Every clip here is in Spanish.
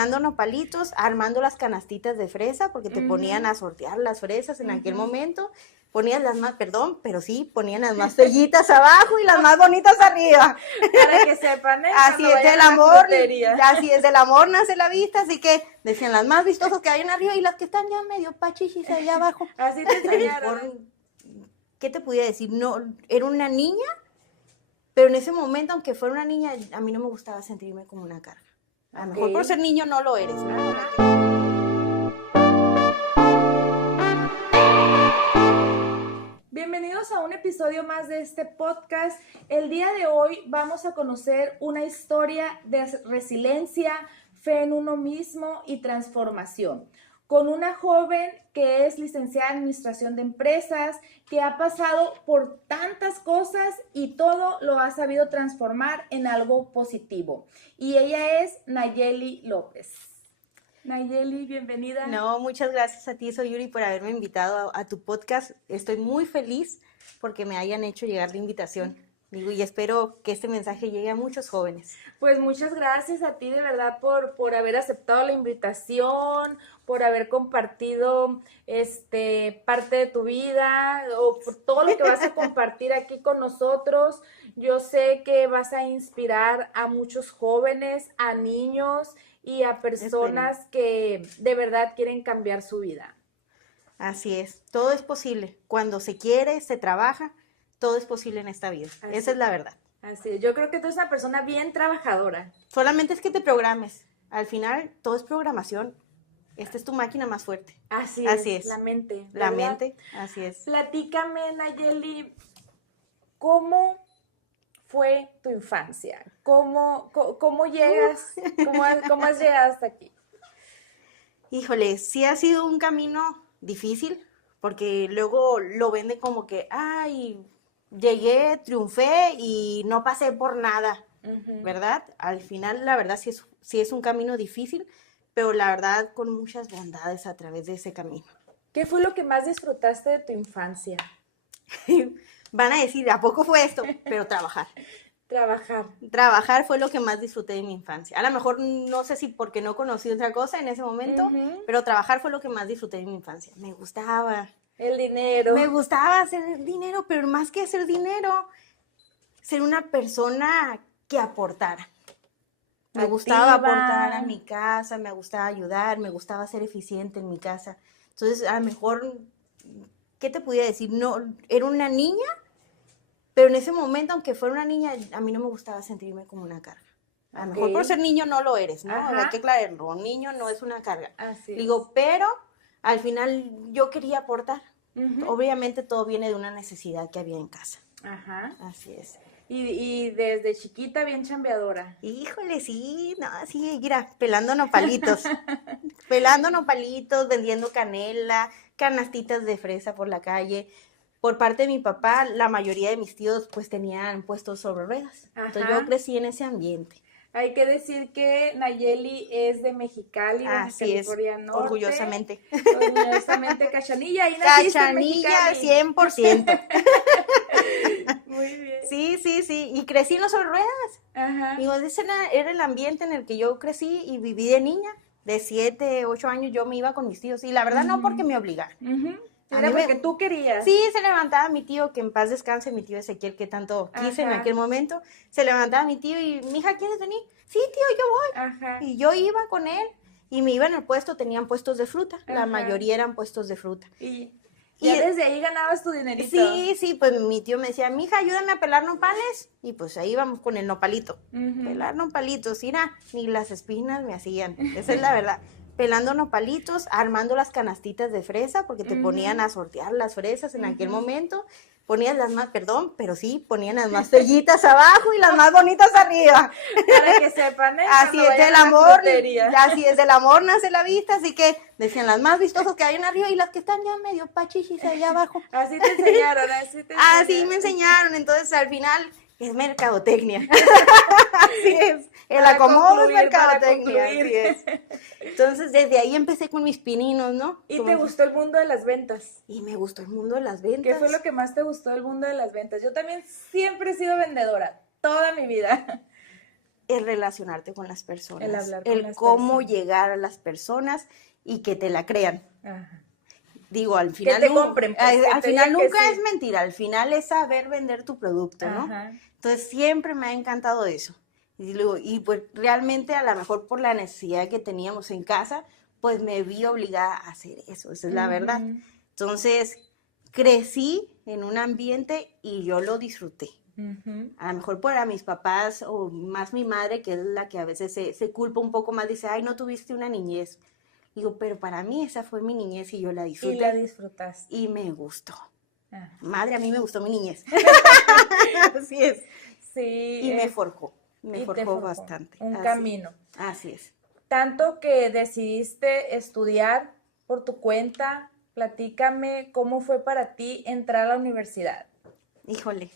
pelando nopalitos, armando las canastitas de fresa, porque te ponían a sortear las fresas en aquel momento, ponían las más, perdón, pero sí, ponían las más fellitas abajo y las más bonitas arriba. Para que sepan, Así es vayan el a la amor, frutería. así es del amor nace la vista, así que decían las más vistosas que hay en arriba y las que están ya medio pachichis allá abajo. Así te enseñaron. ¿Qué te podía decir? No, era una niña, pero en ese momento, aunque fuera una niña, a mí no me gustaba sentirme como una carga. A lo mejor por ser niño no lo eres, ¿no? Bienvenidos a un episodio más de este podcast. El día de hoy vamos a conocer una historia de resiliencia, fe en uno mismo y transformación, con una joven que es licenciada en Administración de Empresas, que ha pasado por tantas cosas y todo lo ha sabido transformar en algo positivo. Y ella es Nayeli López. Nayeli, bienvenida. No, muchas gracias a ti, soy Yuri, por haberme invitado a tu podcast. Estoy muy feliz porque me hayan hecho llegar la invitación. Digo, y espero que este mensaje llegue a muchos jóvenes. Pues muchas gracias a ti de verdad por haber aceptado la invitación, por haber compartido parte de tu vida o por todo lo que vas a compartir aquí con nosotros. Yo sé que vas a inspirar a muchos jóvenes, a niños y a personas que de verdad quieren cambiar su vida. Así es, todo es posible. Cuando se quiere, se trabaja, todo es posible en esta vida. Esa es la verdad. Así es, yo creo que tú eres una persona bien trabajadora. Solamente es que te programes. Al final, todo es programación. Esta es tu máquina más fuerte. Así es. La mente. ¿Verdad? La mente, así es. Platícame, Nayeli, ¿cómo fue tu infancia? ¿Cómo llegas? ¿Cómo has llegado hasta aquí? Híjole, sí ha sido un camino difícil, porque luego lo venden como que, ay, llegué, triunfé y no pasé por nada, ¿verdad? Al final, la verdad, sí es un camino difícil, pero la verdad con muchas bondades a través de ese camino. ¿Qué fue lo que más disfrutaste de tu infancia? Van a decir, ¿a poco fue esto? Pero trabajar. Trabajar fue lo que más disfruté de mi infancia. A lo mejor no sé si porque no conocí otra cosa en ese momento, pero trabajar fue lo que más disfruté de mi infancia. Me gustaba. El dinero. Me gustaba hacer dinero, pero más que hacer dinero, ser una persona que aportara. Me gustaba aportar a mi casa, me gustaba ayudar, me gustaba ser eficiente en mi casa. Entonces, a lo mejor, ¿qué te podía decir? No, era una niña, pero en ese momento, aunque fuera una niña, a mí no me gustaba sentirme como una carga. A lo mejor por ser niño no lo eres, ¿no? Hay que aclararlo. Un niño no es una carga. Digo, pero al final yo quería aportar. Obviamente todo viene de una necesidad que había en casa. Ajá. Así es. Y desde chiquita bien chambeadora. Híjole, sí, no, sí, mira, pelando nopalitos. Pelando nopalitos, vendiendo canela, canastitas de fresa por la calle. Por parte de mi papá, la mayoría de mis tíos pues tenían puestos sobre ruedas. Entonces yo crecí en ese ambiente. Hay que decir que Nayeli es de Mexicali, Baja California Norte. Orgullosamente. Orgullosamente Cachanilla. Ahí naciste Cachanilla, en 100%. Muy bien. Sí. Y crecí en los sobre ruedas. Ajá. Digo, ese era el ambiente en el que yo crecí y viví de niña. De 7, 8 años yo me iba con mis tíos. Y la verdad no porque me obligaran. Era porque tú querías. Sí, se levantaba mi tío, que en paz descanse, mi tío Ezequiel, que tanto quise en aquel momento. Se levantaba mi tío y, mija, ¿quieres venir? Sí, tío, yo voy. Ajá. Y yo iba con él y me iba en el puesto, tenían puestos de fruta. La mayoría eran puestos de fruta. Y desde ahí ganabas tu dinerito. Sí, pues mi tío me decía, mija, ayúdame a pelar nopales. Y pues ahí íbamos con el nopalito. Pelar nopalitos, ni las espinas me hacían. Esa es la verdad. Pelando nopalitos, armando las canastitas de fresa, porque te ponían a sortear las fresas en aquel momento. Ponían las más, perdón, pero sí, ponían las más fellitas abajo y las más bonitas arriba. Para que sepan, así es del amor nace la vista, así que decían las más vistosas que hay en arriba y las que están ya medio pachichis allá abajo. Así te enseñaron, Así me enseñaron, entonces al final es mercadotecnia. Así es, el acomodo es mercadotecnia, así es. Entonces desde ahí empecé con mis pininos, ¿no? ¿Y te gustó el mundo de las ventas? Y me gustó el mundo de las ventas. ¿Qué fue lo que más te gustó del mundo de las ventas? Yo también siempre he sido vendedora, toda mi vida. es relacionarte con las personas, El hablar con las cómo personas. llegar a las personas y que te la crean. Ajá. Digo, al final, te compren, pues, que al te final digan que nunca sí. es mentira, al final es saber vender tu producto, ¿no? Ajá. Entonces siempre me ha encantado eso. Y pues realmente a lo mejor por la necesidad que teníamos en casa, pues me vi obligada a hacer eso, esa es la verdad. Ujú. Entonces crecí en un ambiente y yo lo disfruté. Ujú. A lo mejor para mis papás o más mi madre, que es la que a veces se culpa un poco más, dice, ay, no tuviste una niñez. Digo, pero para mí esa fue mi niñez y yo la Y disfruté la disfrutaste. y me gustó. Ajá. Madre, a mí me gustó mi niñez. Así es. Sí. Y me forjó y te forjó bastante. un Así, camino. así es. Tanto que decidiste estudiar por tu cuenta, platícame cómo fue para ti entrar a la universidad. Híjole.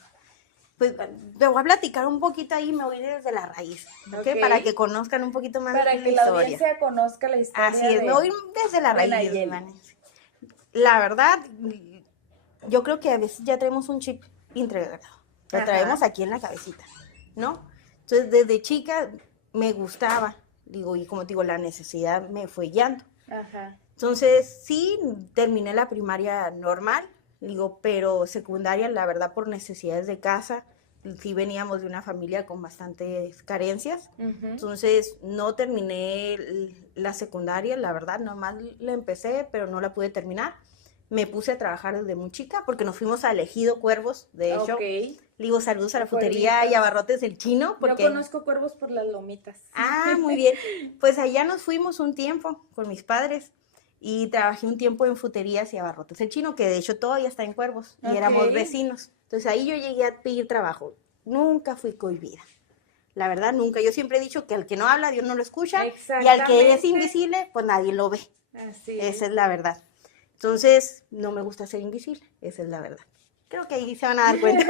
Pues te voy a platicar un poquito ahí, me voy desde la raíz, ¿ok? Ok. Para que conozcan un poquito más Para de la que la historia. audiencia conozca la historia Así es, de, me voy desde la de raíz, Nayeli. Vanessa. La verdad, yo creo que a veces ya traemos un chip integrado. Lo Ajá. traemos aquí en la cabecita, ¿no? Entonces, desde chica me gustaba, digo, y como te digo, la necesidad me fue guiando. Ajá. Entonces, sí, terminé la primaria normal, digo, pero secundaria, la verdad, por necesidades de casa, sí veníamos de una familia con bastantes carencias. Ujú. Entonces, no terminé la secundaria, la verdad, nomás la empecé, pero no la pude terminar. Me puse a trabajar desde muy chica porque nos fuimos a Ejido Cuervos, de hecho. Ok. Le digo saludos a la A frutería Cuervitos. y Abarrotes del Chino. Porque... Yo conozco cuervos por las lomitas. Ah, muy bien. Pues allá nos fuimos un tiempo con mis padres y trabajé un tiempo en fruterías y abarrotes el Chino, que de hecho todavía está en Cuervos y Ok. éramos vecinos. Entonces ahí yo llegué a pedir trabajo. Nunca fui cohibida. La verdad, nunca. Yo siempre he dicho que al que no habla, Dios no lo escucha. Y al que es Exactamente. invisible, pues nadie lo ve. Así es. Esa es la verdad. Entonces, no me gusta ser invisible. Esa es la verdad. Creo que ahí se van a dar cuenta.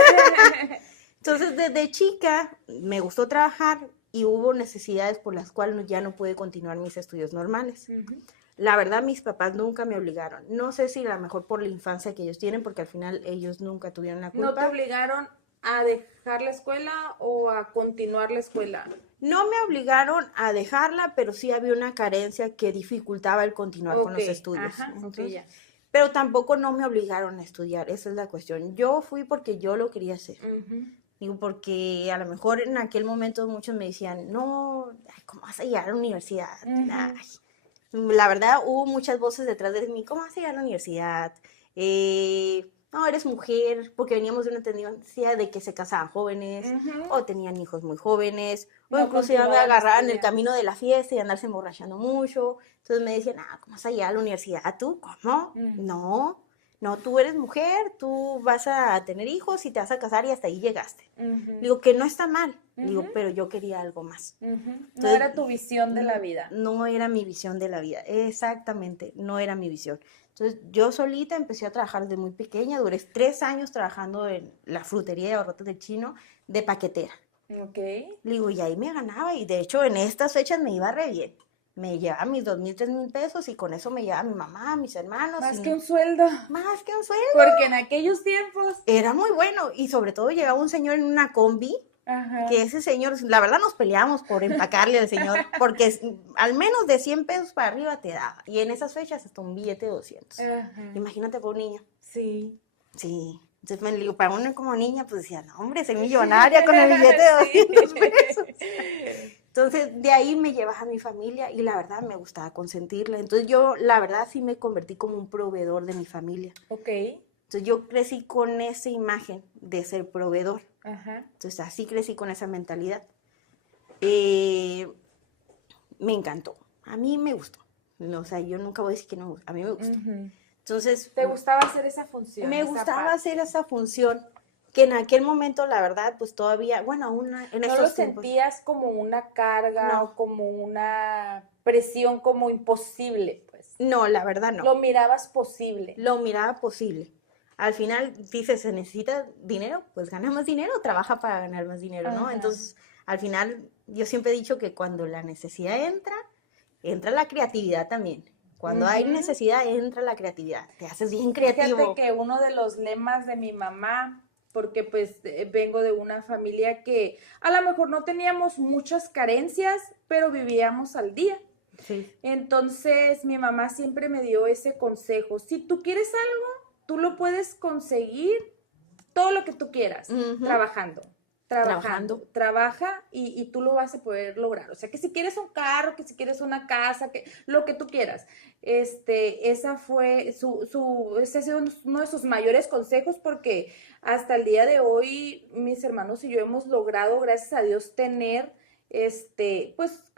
Entonces, desde chica me gustó trabajar y hubo necesidades por las cuales ya no pude continuar mis estudios normales. Ujú. La verdad, mis papás nunca me obligaron. No sé si a lo mejor por la infancia que ellos tienen, porque al final ellos nunca tuvieron la culpa. ¿No te obligaron a dejar la escuela o a continuar la escuela? No me obligaron a dejarla, pero sí había una carencia que dificultaba el continuar con los Ok, estudios. ajá, Entonces, ok, ya. pero tampoco no me obligaron a estudiar, esa es la cuestión. Yo fui porque yo lo quería hacer. Ujú. Digo, porque a lo mejor en aquel momento muchos me decían, no, ay, ¿cómo vas a llegar a la universidad? Ujú. Ay. La verdad, hubo muchas voces detrás de mí, ¿cómo vas a llegar a la universidad? No, eres mujer, porque veníamos de una tendencia de que se casaban jóvenes, Ujú. o tenían hijos muy jóvenes, o No incluso me continuaban agarraban el estudiando. camino de la fiesta y andarse emborrachando mucho. Entonces me decían, ¿cómo vas a llegar a la universidad? ¿Tú? ¿Cómo? No, tú eres mujer, tú vas a tener hijos y te vas a casar y hasta ahí llegaste. Ujú. Digo, que no está mal, digo, Ujú. pero yo quería algo más. Ujú. No Entonces, era tu visión de la vida. No era mi visión de la vida, exactamente, no era mi visión. Entonces, yo solita empecé a trabajar desde muy pequeña, duré 3 años trabajando en la frutería de Abarrotes del Chino de paquetera. Ok. Digo, y ahí me ganaba, y de hecho en estas fechas me iba re bien. Me llevaba mis 2,000, 3,000 pesos y con eso me llevaba mi mamá, mis hermanos. Más que un sueldo. Más que un sueldo. Porque en aquellos tiempos. Era muy bueno, y sobre todo llegaba un señor en una combi, Ajá. que ese señor, la verdad nos peleamos por empacarle al señor, porque al menos de 100 pesos para arriba te daba, y en esas fechas hasta un billete de 200. Ajá. Imagínate por un niño. Sí. Sí. Entonces me digo, para uno como niña, pues decía, no hombre, soy millonaria con el billete de 200 pesos. Entonces de ahí me llevas a mi familia y la verdad me gustaba consentirla. Entonces yo la verdad sí me convertí como un proveedor de mi familia. Ok. Entonces yo crecí con esa imagen de ser proveedor. Ajá. Entonces así crecí con esa mentalidad. Me encantó. A mí me gustó. No, o sea, yo nunca voy a decir que no me gusta. A mí me gustó. Ujú. Entonces, ¿Te gustaba hacer esa función? me esa gustaba parte? hacer esa función que en aquel momento, la verdad, pues todavía, bueno, aún en ¿No lo estos tiempos. sentías como una carga No. o como una presión como imposible, pues? No, la verdad no. Lo mirabas posible. Lo miraba posible. Al final dices, se necesita dinero, pues gana más dinero, trabaja para ganar más dinero, ¿no? Ajá. Entonces, al final, yo siempre he dicho que cuando la necesidad entra la creatividad también. Cuando hay Ujú. necesidad, entra la creatividad. Te haces bien creativo. Fíjate que uno de los lemas de mi mamá porque pues vengo de una familia que a lo mejor no teníamos muchas carencias, pero vivíamos al día. Sí. Entonces mi mamá siempre me dio ese consejo: si tú quieres algo, tú lo puedes conseguir, todo lo que tú quieras, trabajando. Trabaja y tú lo vas a poder lograr. O sea, que si quieres un carro, que si quieres una casa, que lo que tú quieras. Esa fue ese ha sido uno de sus mayores consejos, porque hasta el día de hoy mis hermanos y yo hemos logrado, gracias a Dios, tener pues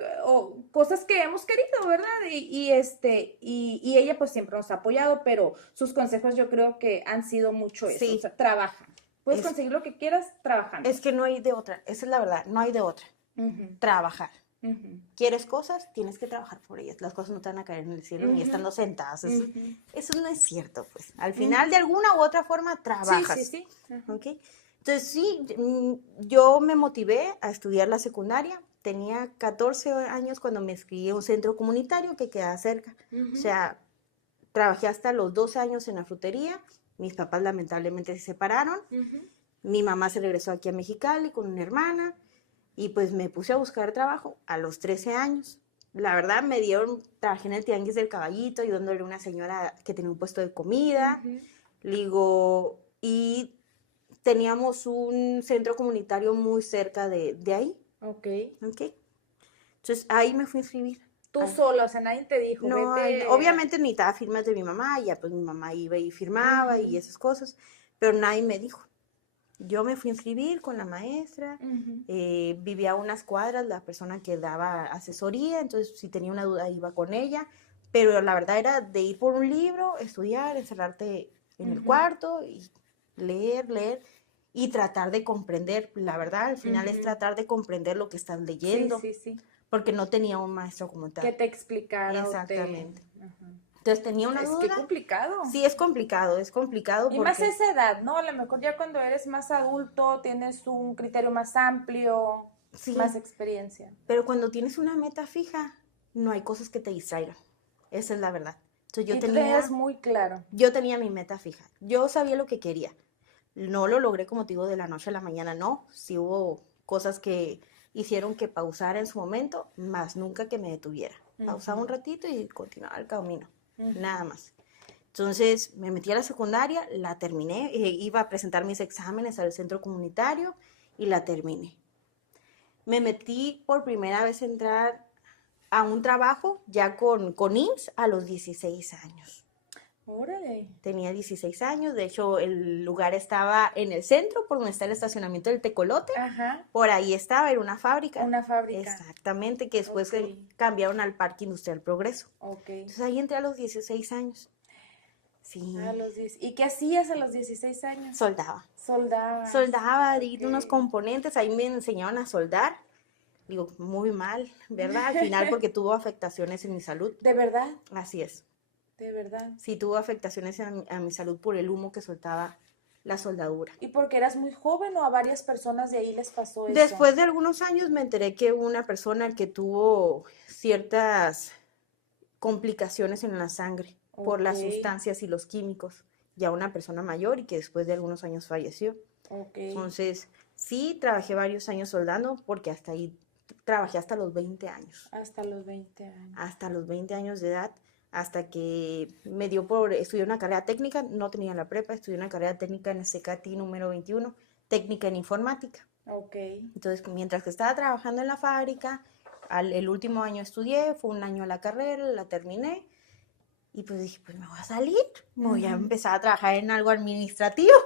cosas que hemos querido, ¿verdad? Y ella pues siempre nos ha apoyado, pero sus consejos yo creo que han sido mucho eso. Sí. O sea, trabaja. Puedes conseguir lo que quieras trabajando. Es que no hay de otra, esa es la verdad, no hay de otra. Trabajar. ¿Quieres cosas? Tienes que trabajar por ellas. Las cosas no te van a caer en el cielo ni estando sentadas. Eso no es cierto, pues. Al final, de alguna u otra forma, trabajas. Sí. ¿Okay? Entonces, sí, yo me motivé a estudiar la secundaria. Tenía 14 años cuando me inscribí a un centro comunitario que quedaba cerca. O sea, trabajé hasta los 12 años en la frutería. Mis papás lamentablemente se separaron. Mi mamá se regresó aquí a Mexicali con una hermana y pues me puse a buscar trabajo a los 13 años. La verdad trabajé en el Tianguis del Caballito ayudándole a una señora que tenía un puesto de comida. Y teníamos un centro comunitario muy cerca de ahí. Ok. Entonces ahí me fui a inscribir. Tú sola, o sea, nadie te dijo, No, vete. obviamente necesitaba firmas de mi mamá, y ya pues mi mamá iba y firmaba y esas cosas, pero nadie me dijo. Yo me fui a inscribir con la maestra, vivía a unas cuadras la persona que daba asesoría, entonces si tenía una duda iba con ella, pero la verdad era de ir por un libro, estudiar, encerrarte en el cuarto y leer y tratar de comprender. La verdad, al final es tratar de comprender lo que estás leyendo. Sí. Porque no tenía un maestro como tal. Que te explicara. Exactamente. Entonces tenía una duda. Es que complicado. Sí, es complicado. Y más a esa edad, ¿no? A lo mejor ya cuando eres más adulto tienes un criterio más amplio, más experiencia. Pero cuando tienes una meta fija, no hay cosas que te distraigan. Esa es la verdad. Entonces, tú tenías muy claro. Yo tenía mi meta fija. Yo sabía lo que quería. No lo logré, como te digo, de la noche a la mañana, no. Sí hubo cosas que hicieron que pausara en su momento, más nunca que me detuviera. Pausaba un ratito y continuaba el camino, nada más. Entonces me metí a la secundaria, la terminé, iba a presentar mis exámenes al centro comunitario y la terminé. Me metí por primera vez a entrar a un trabajo ya con IMSS a los 16 años. Órale. Tenía 16 años, de hecho el lugar estaba en el centro, por donde está el estacionamiento del Tecolote. Por ahí estaba, era una fábrica. Una fábrica. Exactamente, que después cambiaron al Parque Industrial Progreso. Entonces ahí entré a los 16 años. Sí. ¿Y qué hacías a los 16 años? Soldaba, di unos componentes, ahí me enseñaban a soldar. Digo, muy mal, ¿verdad? Al final porque tuvo afectaciones en mi salud. ¿De verdad? Así es. ¿De verdad? Sí, tuvo afectaciones a mi salud por el humo que soltaba la soldadura. ¿Y porque eras muy joven o a varias personas de ahí les pasó eso? Después de algunos años me enteré que hubo una persona que tuvo ciertas complicaciones en la sangre por las sustancias y los químicos. Ya una persona mayor y que después de algunos años falleció. Entonces, sí, trabajé varios años soldando porque hasta ahí trabajé hasta los 20 años. Hasta los 20 años. Hasta los 20 años de edad. Hasta que me dio por estudiar una carrera técnica, no tenía la prepa, estudié una carrera técnica en el CECATI número 21, técnica en informática. Entonces, mientras que estaba trabajando en la fábrica, el último año estudié, fue un año la carrera, la terminé, y pues dije, pues me voy a salir, voy a empezar a trabajar en algo administrativo.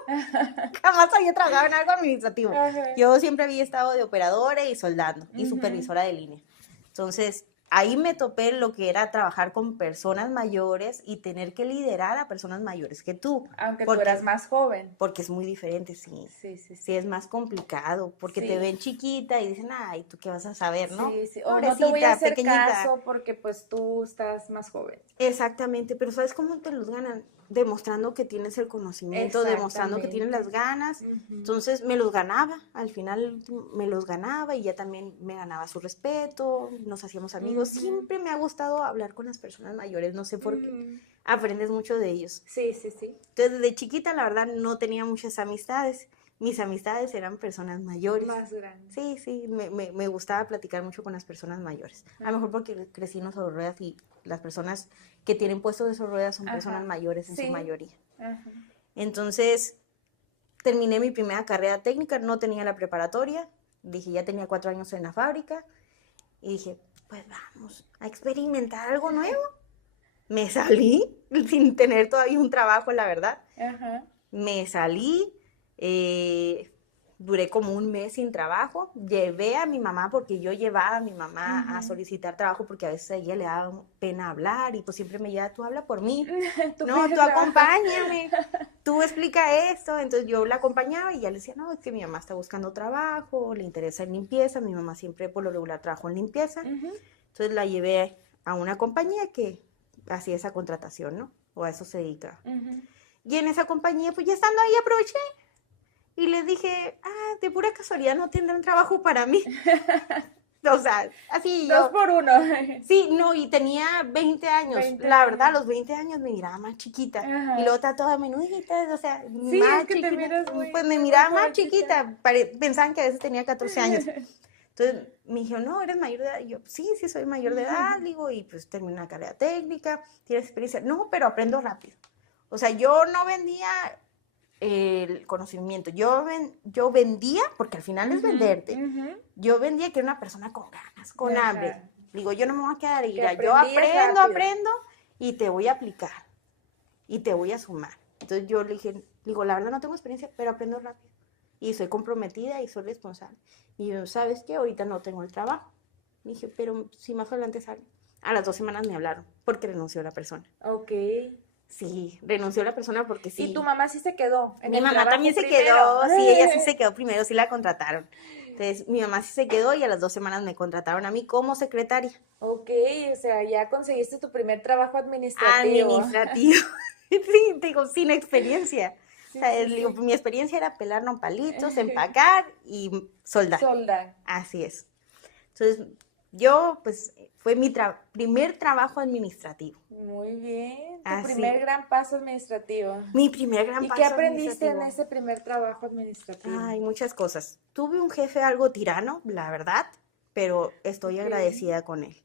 Jamás había trabajado en algo administrativo. Yo siempre había estado de operadora y soldando, y supervisora de línea. Entonces, ahí me topé lo que era trabajar con personas mayores y tener que liderar a personas mayores que tú. Aunque tú eras más joven. Porque es muy diferente, sí. Sí, es más complicado, porque te ven chiquita y dicen, ay, ¿tú qué vas a saber, no? O no te voy a hacer caso porque pues tú estás más joven. Exactamente, pero ¿sabes cómo te los ganan? Demostrando que tienes el conocimiento, demostrando que tienes las ganas. Entonces me los ganaba, al final me los ganaba y ya también me ganaba su respeto, nos hacíamos amigos. Siempre me ha gustado hablar con las personas mayores, no sé por qué. Aprendes mucho de ellos. Sí. Entonces desde chiquita la verdad no tenía muchas amistades, mis amistades eran personas mayores. Más grandes. Sí, me gustaba platicar mucho con las personas mayores. A lo mejor porque crecí en sobre ruedas y las personas que tienen puestos de sobre ruedas son personas mayores en su mayoría. Ajá. Entonces, terminé mi primera carrera técnica, no tenía la preparatoria, dije, ya tenía 4 años en la fábrica, y dije, pues vamos a experimentar algo nuevo. Me salí sin tener todavía un trabajo, la verdad. Ajá. Me salí, duré como un mes sin trabajo, llevé a mi mamá, porque yo llevaba a mi mamá a solicitar trabajo, porque a veces a ella le daba pena hablar, y pues siempre me decía, tú habla por mí, tú acompáñame, tú explica esto. Entonces yo la acompañaba y ya le decía, no, es que mi mamá está buscando trabajo, le interesa en limpieza, mi mamá siempre por lo regular trabajó en limpieza. Entonces la llevé a una compañía que hacía esa contratación, ¿no? O a eso se dedica. Y en esa compañía, pues ya estando ahí, aproveché y les dije, de pura casualidad no tendrán trabajo para mí. O sea, así yo. 2 por 1. Sí, no, y tenía 20 años. 20 la verdad, a años. los 20 años me miraba más chiquita. Ajá. Y luego está toda menudita, o sea, Sí, más es que chiquita. te miras muy, Pues me muy miraba más jovencita. chiquita. Pensaban que a veces tenía 14 años. Entonces me dijeron, no, ¿eres mayor de edad? Y yo, sí, soy mayor de edad, digo, y pues terminé una carrera técnica, tienes experiencia. No, pero aprendo rápido. O sea, yo no vendía el conocimiento, yo vendía, porque al final es venderte. Yo vendía que era una persona con ganas, con hambre. Digo, yo no me voy a quedar ahí, yo aprendo y te voy a aplicar y te voy a sumar. Entonces yo le dije, la verdad no tengo experiencia, pero aprendo rápido. Y soy comprometida y soy responsable. Y yo, ¿sabes qué? Ahorita no tengo el trabajo. Y dije, pero si más adelante sale. A las 2 semanas me hablaron porque renunció la persona. Ok. Sí, renunció la persona porque sí. ¿Y tu mamá sí se quedó? Mi mamá también se quedó, sí, ella sí se quedó primero, sí la contrataron. Entonces, mi mamá sí se quedó y a las 2 semanas me contrataron a mí como secretaria. Ok, o sea, ya conseguiste tu primer trabajo administrativo. Administrativo. Sí, digo, sin experiencia. Sí, O sea, sí, digo, sí. mi experiencia era pelar nopalitos, empacar y soldar. Soldar. Así es. Entonces, yo, pues, fue mi primer trabajo administrativo. Muy bien. Tu Así. primer gran paso administrativo. Mi primer gran ¿Y paso qué aprendiste en administrativo. ese primer trabajo administrativo? Ay, muchas cosas. Tuve un jefe algo tirano, la verdad, pero estoy agradecida con él.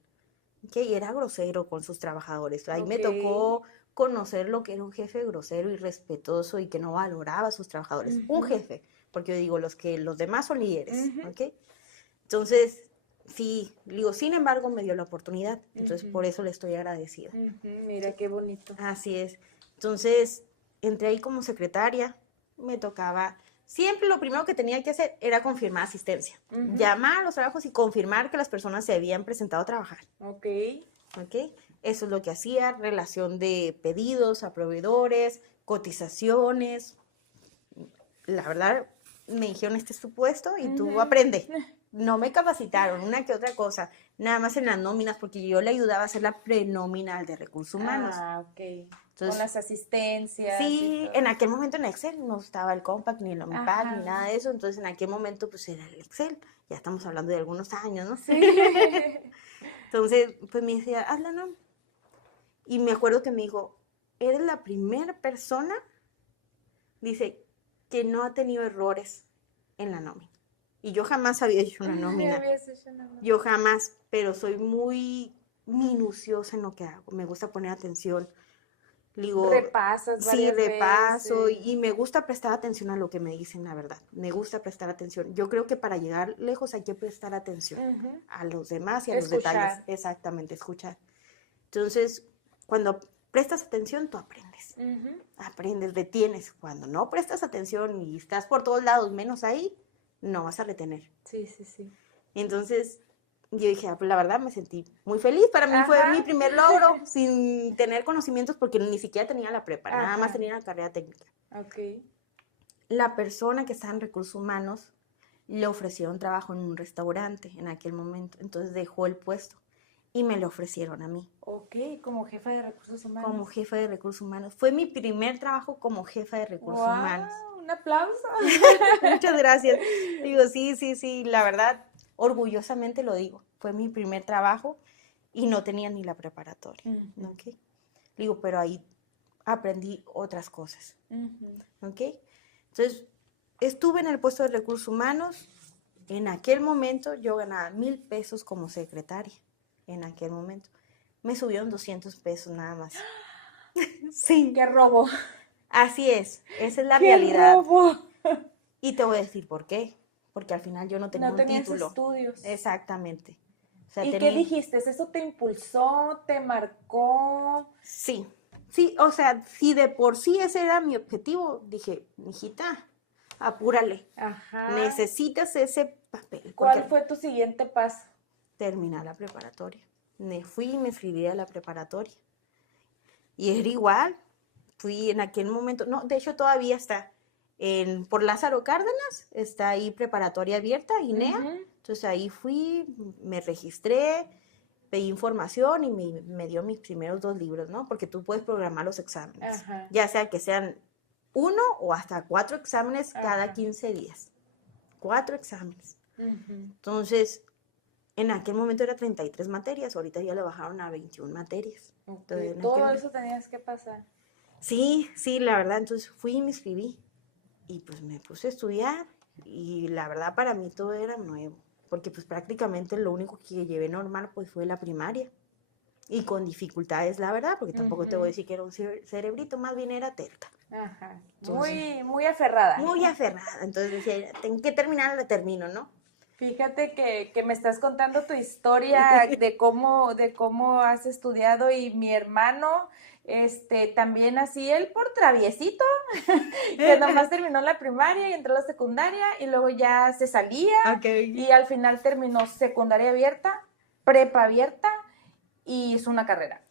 Y era grosero con sus trabajadores. Ahí me tocó conocer lo que era un jefe grosero y respetuoso y que no valoraba a sus trabajadores. Un jefe, porque yo digo, los demás son líderes, ¿ok? Entonces, sí, digo, sin embargo, me dio la oportunidad. Entonces, por eso le estoy agradecida. Mira, qué bonito. Así es. Entonces, entré ahí como secretaria, me tocaba, siempre lo primero que tenía que hacer era confirmar asistencia. Llamar a los trabajos y confirmar que las personas se habían presentado a trabajar. Ok. Eso es lo que hacía, relación de pedidos a proveedores, cotizaciones. La verdad, me dijeron, este es tu puesto y tú aprende. No me capacitaron, una que otra cosa, nada más en las nóminas, porque yo le ayudaba a hacer la prenómina de recursos humanos. Ok. Entonces, con las asistencias. Sí, en aquel momento en Excel no estaba el Compact ni el Omnipack ni nada de eso, entonces en aquel momento pues era el Excel. Ya estamos hablando de algunos años, ¿no? Sí. Entonces, pues me decía, hazla, ¿no? Y me acuerdo que me dijo, eres la primera persona, dice, que no ha tenido errores en la nómina. Y yo jamás había hecho una nómina. Yo jamás, pero soy muy minuciosa en lo que hago. Me gusta poner atención. Digo, repasas varias repaso veces. y me gusta prestar atención a lo que me dicen, la verdad. Me gusta prestar atención. Yo creo que para llegar lejos hay que prestar atención a los demás y a los detalles. Exactamente, escuchar. Entonces, cuando prestas atención, tú aprendes. Aprendes, detienes. Cuando no prestas atención y estás por todos lados, menos ahí, no vas a retener. Sí, sí, sí. Entonces, yo dije, pues la verdad me sentí muy feliz. Para mí fue mi primer logro sin tener conocimientos porque ni siquiera tenía la prepa, nada más tenía la carrera técnica. Ok. La persona que estaba en recursos humanos le ofrecieron trabajo en un restaurante en aquel momento, entonces dejó el puesto y me lo ofrecieron a mí. Ok, como jefa de recursos humanos. Como jefa de recursos humanos. Fue mi primer trabajo como jefa de recursos humanos. Un aplauso. Muchas gracias. Digo, sí, la verdad, orgullosamente lo digo. Fue mi primer trabajo y no tenía ni la preparatoria. ¿Okay? Digo, pero ahí aprendí otras cosas. ¿Okay? Entonces, estuve en el puesto de recursos humanos. En aquel momento yo ganaba 1,000 pesos como secretaria. En aquel momento. Me subieron 200 pesos nada más. Sí. ¡Qué robo! Así es. Esa es la ¡Qué realidad. robo! Y te voy a decir por qué. Porque al final yo no tenía No un tenías título. estudios. Exactamente. O sea, ¿Y qué tenía... dijiste? ¿Eso te impulsó? ¿Te marcó? Sí. Sí, o sea, si de por sí ese era mi objetivo, dije, mijita, apúrale. Ajá. Necesitas ese papel. ¿Cuál Porque fue tu siguiente paso? terminar la preparatoria. Me fui y me inscribí a la preparatoria. Y era igual. Fui en aquel momento, no, de hecho todavía está por Lázaro Cárdenas, está ahí preparatoria abierta, INEA. Ujú. Entonces ahí fui, me registré, pedí información y me dio mis primeros 2 libros, ¿no? Porque tú puedes programar los exámenes, Ajá. ya sea que sean 1 o hasta 4 exámenes cada Ajá. 15 días. 4 exámenes. Ujú. Entonces, en aquel momento era 33 materias, ahorita ya le bajaron a 21 materias. Ok. Entonces, en Todo aquel- eso tenías que pasar. Sí, sí, la verdad, entonces fui y me inscribí y pues me puse a estudiar y la verdad para mí todo era nuevo, porque pues prácticamente lo único que llevé normal pues fue la primaria y con dificultades, la verdad, porque tampoco te voy a decir que era un cerebrito, más bien era terca, Ajá. Entonces- Muy aferrada. muy aferrada, entonces decía, tengo que terminar, la termino, ¿no? Fíjate que me estás contando tu historia de cómo has estudiado y mi hermano, también así, él por traviesito, que nomás terminó la primaria y entró a la secundaria y luego ya se salía y al final terminó secundaria abierta, prepa abierta y hizo una carrera.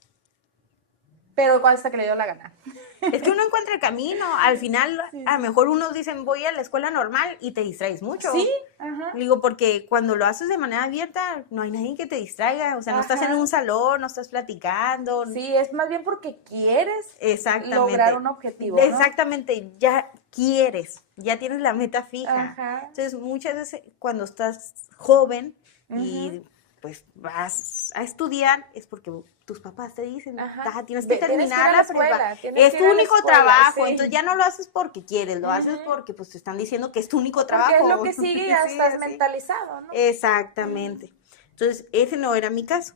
Pero hasta que le dio la gana. Es que uno encuentra el camino, al final Sí. a lo mejor unos dicen voy a la escuela normal y te distraes mucho. Sí, ajá. Digo, porque cuando lo haces de manera abierta, no hay nadie que te distraiga, o sea, no estás en Ajá. un salón, no estás platicando. Sí, es más bien porque quieres Exactamente. lograr un objetivo, ¿no? Exactamente, ya quieres, ya tienes la meta fija. Ajá. Entonces, muchas veces cuando estás joven y Ujú. pues vas a estudiar, es porque tus papás te dicen, Ajá. "Taja, tienes que Tienes que ir terminar a la la escuela, prepa. tienes Es que tu ir a la único escuela, trabajo, sí. entonces ya no lo haces porque quieres, lo haces Ujú. porque pues te están diciendo que es tu único Porque es trabajo. lo que sigue y ya Sí, estás sí. mentalizado, ¿no? Exactamente. Entonces, ese no era mi caso.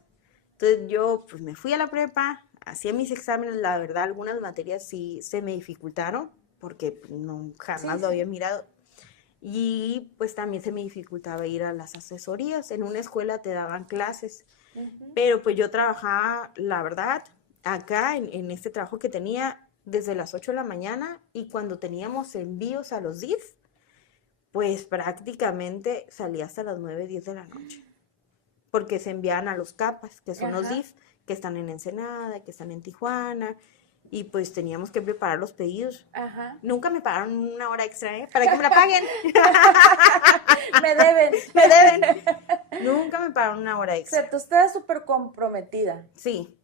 Entonces, yo pues me fui a la prepa, hacía mis exámenes, la verdad, algunas materias sí se me dificultaron, porque pues, no, jamás Sí, lo sí. había mirado. Y pues también se me dificultaba ir a las asesorías. En una escuela te daban clases, Ujú. pero pues yo trabajaba, la verdad, acá en este trabajo que tenía desde las 8 de la mañana y cuando teníamos envíos a los DIF, pues prácticamente salía hasta las 9, 10 de la noche, porque se envían a los CAPAS, que son los Ajá. DIF, que están en Ensenada, que están en Tijuana, y pues teníamos que preparar los pedidos. Ajá. Nunca me pagaron una hora extra, ¿eh? Para que me la paguen. Me deben. Me deben. Nunca me pagaron una hora O extra. sea, tú estás súper comprometida. Sí.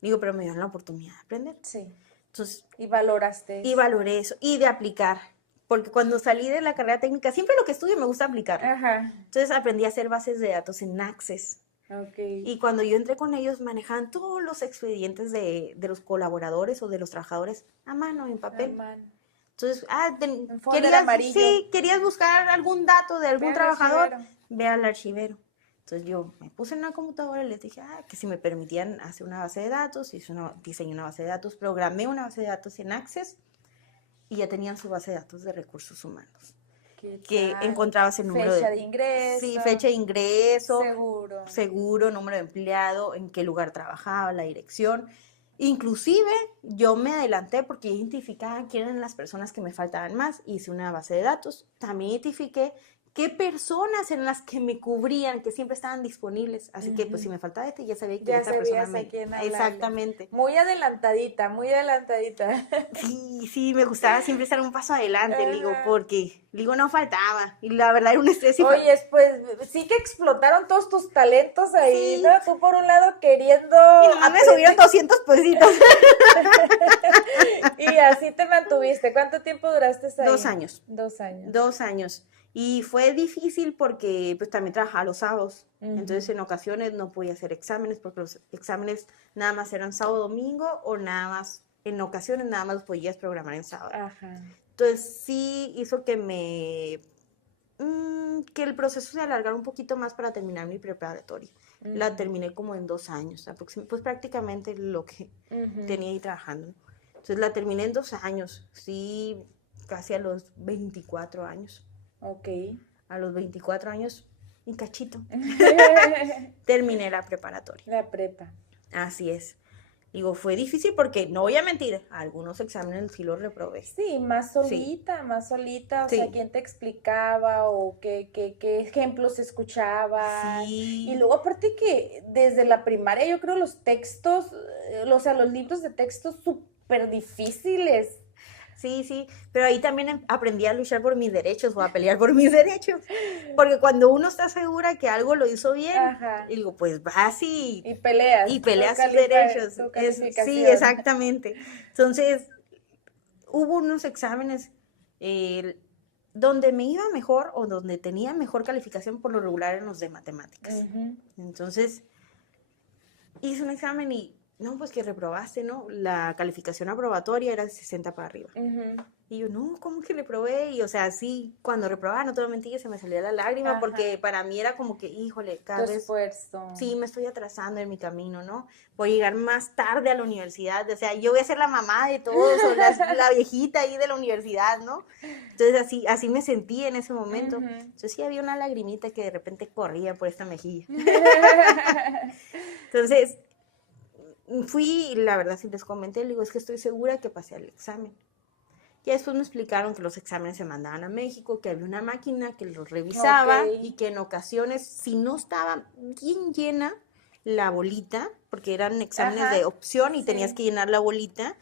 Digo, pero me dieron la oportunidad de aprender. Sí. Entonces, Y valoraste y eso. valoré eso. Y de aplicar. Porque cuando salí de la carrera técnica, siempre lo que estudio me gusta aplicarlo. Ajá. Entonces aprendí a hacer bases de datos en Access. Ok. Y cuando yo entré con ellos, manejaban todos los expedientes de los colaboradores o de los trabajadores a mano, en papel. Man. Entonces, Un folder amarillo. sí, querías buscar algún dato de Ve algún al trabajador, archivero. ve al archivero. Entonces yo me puse en la computadora y les dije que si me permitían hacer una base de datos, diseñé una base de datos, programé una base de datos en Access y ya tenían su base de datos de recursos humanos. ¿Qué Que tal? encontrabas el número Fecha de ingreso. Sí, fecha de ingreso, Seguro. seguro, número de empleado, en qué lugar trabajaba, la dirección. Inclusive yo me adelanté porque identificaba quién eran las personas que me faltaban más. Hice una base de datos. También identifiqué qué personas eran las que me cubrían, que siempre estaban disponibles. Así que pues si me faltaba ya sabía que Ya esa persona sabías a quién hablarle. Exactamente. Muy adelantadita, muy adelantadita. Sí, me gustaba siempre estar un paso adelante, le digo, Ajá. porque, digo, no faltaba. Y la verdad era un estrés. Oye, pues sí que explotaron todos tus talentos ahí, Sí. ¿no? Tú por un lado queriendo Y nomás me subieron 200 pesitos. y así te mantuviste. ¿Cuánto tiempo duraste ahí? 2 años. 2 años. 2 años. Y fue difícil porque pues también trabajaba los sábados. Ujú. Entonces en ocasiones no podía hacer exámenes porque los exámenes nada más eran sábado domingo o nada más, en ocasiones nada más los podías programar en sábado. Ajá. Entonces sí hizo que que el proceso se alargara un poquito más para terminar mi preparatoria. La terminé como en 2 años, pues prácticamente lo que tenía ahí trabajando. Entonces la terminé en 2 años, sí, casi a los 24 años. Ok. A los 24 años, un cachito, terminé la preparatoria. La prepa. Así es. Digo, fue difícil porque, no voy a mentir, algunos exámenes sí los reprobé. Sí, más solita, o sea, ¿quién te explicaba o qué ejemplos escuchabas? Sí. Y luego aparte que desde la primaria yo creo los textos, o sea, los libros de textos súper difíciles. Sí, pero ahí también aprendí a luchar por mis derechos o a pelear por mis derechos. Porque cuando uno está segura que algo lo hizo bien, y digo, pues vas y peleas. Y peleas sus derechos. Sí, exactamente. Entonces, hubo unos exámenes donde me iba mejor o donde tenía mejor calificación por lo regular en los de matemáticas. Entonces, hice un examen y, no, pues que reprobaste, ¿no? La calificación aprobatoria era de 60 para arriba. Y yo, no, ¿cómo que reprobé? Y, o sea, sí, cuando reprobaba, no te voy a mentir, se me salía la lágrima, porque para mí era como que, híjole, cada vez... esfuerzo. Sí, me estoy atrasando en mi camino, ¿no? Voy a llegar más tarde a la universidad, o sea, yo voy a ser la mamá de todos, o la viejita ahí de la universidad, ¿no? Entonces, así me sentí en ese momento. Entonces, sí, había una lagrimita que de repente corría por esta mejilla. Entonces... fui y la verdad sí les comenté, le digo, es que estoy segura que pasé al examen. Y después me explicaron que los exámenes se mandaban a México, que había una máquina que los revisaba y que en ocasiones, si no estaba bien llena la bolita, porque eran exámenes de opción y tenías que llenar la bolita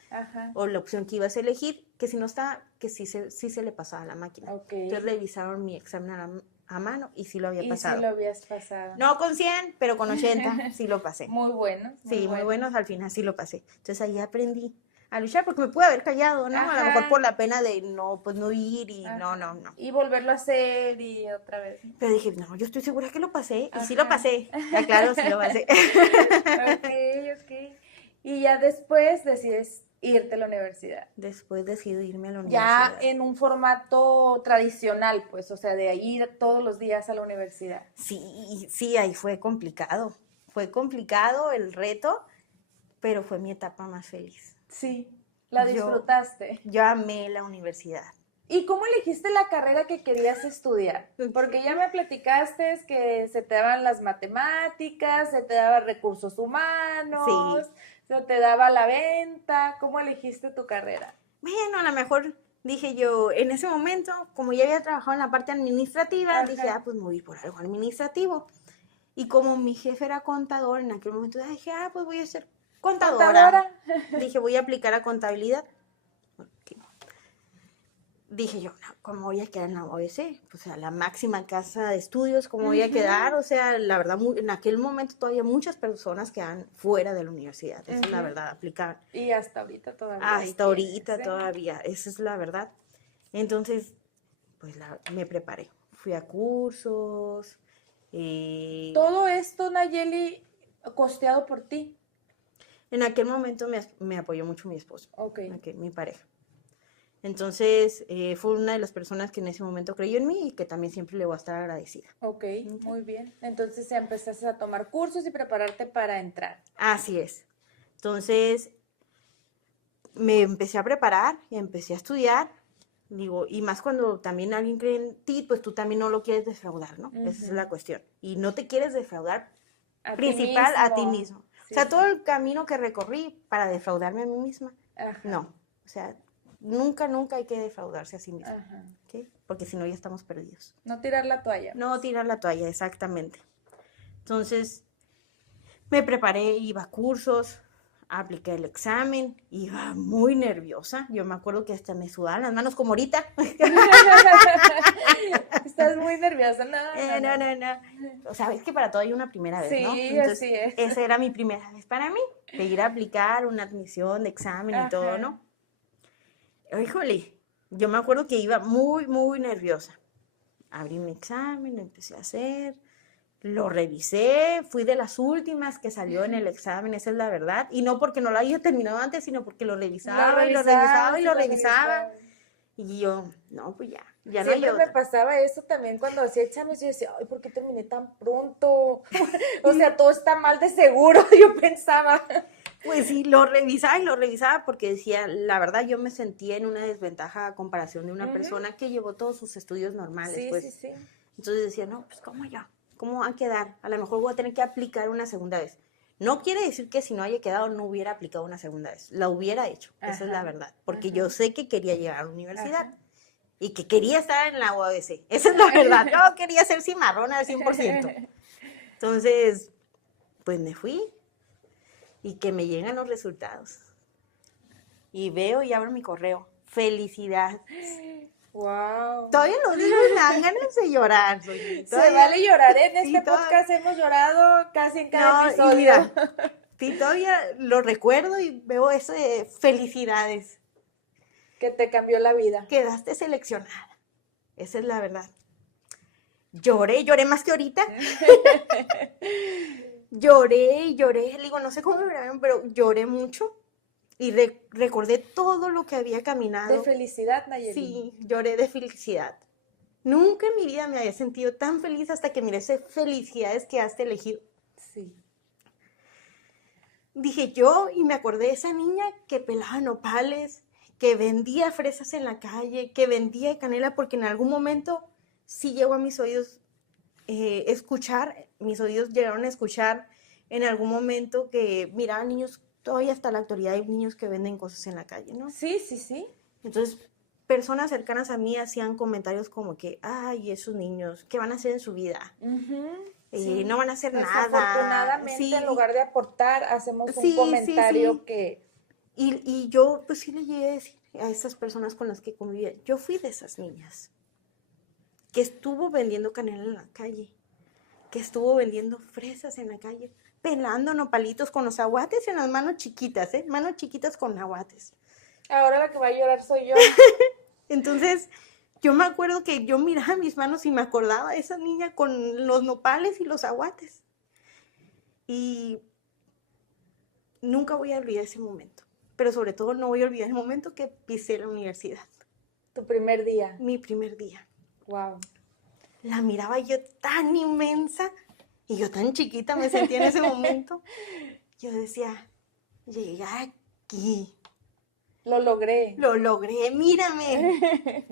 o la opción que ibas a elegir, que si no estaba, que sí se le pasaba a la máquina. Entonces revisaron mi examen a mano y sí lo había pasado. Y sí lo habías pasado. No con 100, pero con 80 sí lo pasé. Muy bueno. Sí, muy buenos, al final sí lo pasé. Entonces ahí aprendí a luchar porque me pude haber callado, ¿no? A lo mejor por la pena de no, pues no ir y no. Y volverlo a hacer y otra vez. Pero dije, no, yo estoy segura que lo pasé y sí lo pasé. Ya claro, sí lo pasé. Ok. Y ya después decides irte a la universidad. Después decido irme a la universidad. Ya en un formato tradicional, pues, o sea, de ir todos los días a la universidad. Sí, ahí fue complicado. Fue complicado el reto, pero fue mi etapa más feliz. Sí, la disfrutaste. Yo amé la universidad. ¿Y cómo elegiste la carrera que querías estudiar? Porque ya me platicaste que se te daban las matemáticas, se te daban recursos humanos, se te daba la venta. ¿Cómo elegiste tu carrera? Bueno, a lo mejor dije yo, en ese momento, como ya había trabajado en la parte administrativa, dije, pues me voy por algo administrativo. Y como mi jefe era contador, en aquel momento dije, pues voy a ser contadora. Dije, voy a aplicar a contabilidad. Dije yo, no, ¿cómo voy a quedar en la OEC? O sea, la máxima casa de estudios, ¿cómo voy a quedar? O sea, la verdad, en aquel momento todavía muchas personas quedaban fuera de la universidad. Esa es la verdad, aplicaban. Y hasta ahorita todavía. Hasta ahorita todavía, esa es la verdad. Entonces, pues me preparé. Fui a cursos. Todo esto, Nayeli, costeado por ti. En aquel momento me apoyó mucho mi esposo, mi pareja. Entonces, fue una de las personas que en ese momento creyó en mí y que también siempre le voy a estar agradecida. Muy bien. Entonces, empezaste a tomar cursos y prepararte para entrar. Así es. Entonces, me empecé a preparar y empecé a estudiar. Digo, y más cuando también alguien cree en ti, pues tú también no lo quieres defraudar, ¿no? Esa es la cuestión. Y no te quieres defraudar a ti mismo. Sí, o sea, todo el camino que recorrí para defraudarme a mí misma, no. O sea, nunca hay que defraudarse a sí mismo. ¿Okay? Porque si no, ya estamos perdidos. No tirar la toalla. No tirar la toalla, exactamente. Entonces, me preparé, iba a cursos, apliqué el examen, iba muy nerviosa. Yo me acuerdo que hasta me sudaban las manos como ahorita. Estás muy nerviosa, no. O sea, es que para todo hay una primera vez, ¿no? Entonces, así es. Esa era mi primera vez para mí, de ir a aplicar una admisión de examen y todo, ¿no? Híjole, yo me acuerdo que iba muy, muy nerviosa. Abrí mi examen, lo empecé a hacer, lo revisé, fui de las últimas que salió en el examen, esa es la verdad. Y no porque no lo haya terminado antes, sino porque lo revisaba y lo revisaba. Y yo, no, pues ya no hay Siempre me otra. pasaba eso también cuando hacía exámenes. Yo decía, ay, ¿por qué terminé tan pronto? O sea, todo está mal de seguro, yo pensaba. Pues sí, lo revisaba y lo revisaba porque decía, la verdad yo me sentía en una desventaja a comparación de una persona que llevó todos sus estudios normales, Sí, pues. sí, sí. Entonces decía, no, pues ¿cómo yo? ¿Cómo va a quedar? A lo mejor voy a tener que aplicar una segunda vez. No quiere decir que si no haya quedado no hubiera aplicado una segunda vez. La hubiera hecho, esa es la Ajá, verdad. Porque ajá, yo sé que quería llegar a la universidad ajá. y que quería estar en la UABC. Esa es la verdad. Yo quería ser cimarrona al 100%. Entonces, pues me fui y que me llegan los resultados. Y veo y abro mi correo. Felicidad. Wow. Todavía lo digo y me dan ganas de llorar. Se vale llorar, ¿eh? En Sí, este podcast hemos llorado casi en cada no, y episodio. mira, sí, todavía lo recuerdo y veo eso de felicidades. Que te cambió la vida. Quedaste seleccionada. Esa es la verdad. Lloré más que ahorita. Lloré y lloré. Le digo, no sé cómo me verán, pero lloré mucho. Y recordé todo lo que había caminado. De felicidad, Nayeli. Sí, lloré de felicidad. Nunca en mi vida me había sentido tan feliz hasta que miré esas felicidades que has elegido. Sí. Dije yo y me acordé de esa niña que pelaba nopales, que vendía fresas en la calle, que vendía canela, porque en algún momento sí llegó a mis oídos escuchar, mis oídos llegaron a escuchar en algún momento que miraban niños, todavía hasta la actualidad hay niños que venden cosas en la calle, ¿no? Sí, sí, sí. Entonces, personas cercanas a mí hacían comentarios como que, ay, esos niños, ¿qué van a hacer en su vida? Sí. No van a hacer nada. Desafortunadamente, Sí, en lugar de aportar, hacemos un sí, comentario sí. que... Y yo, pues sí le llegué a decir a esas personas con las que convivía, yo fui de esas niñas que estuvo vendiendo canela en la calle, que estuvo vendiendo fresas en la calle, pelando nopalitos con los aguates en las manos chiquitas, manos chiquitas con aguates. Ahora la que va a llorar soy yo. Entonces, yo me acuerdo que yo miraba mis manos y me acordaba de esa niña con los nopales y los aguates. Y nunca voy a olvidar ese momento. Pero sobre todo no voy a olvidar el momento que pisé la universidad. Tu primer día. Mi primer día. Wow. La miraba yo tan inmensa y yo tan chiquita me sentía en ese momento. Yo decía, llegué aquí. Lo logré. Lo logré, mírame.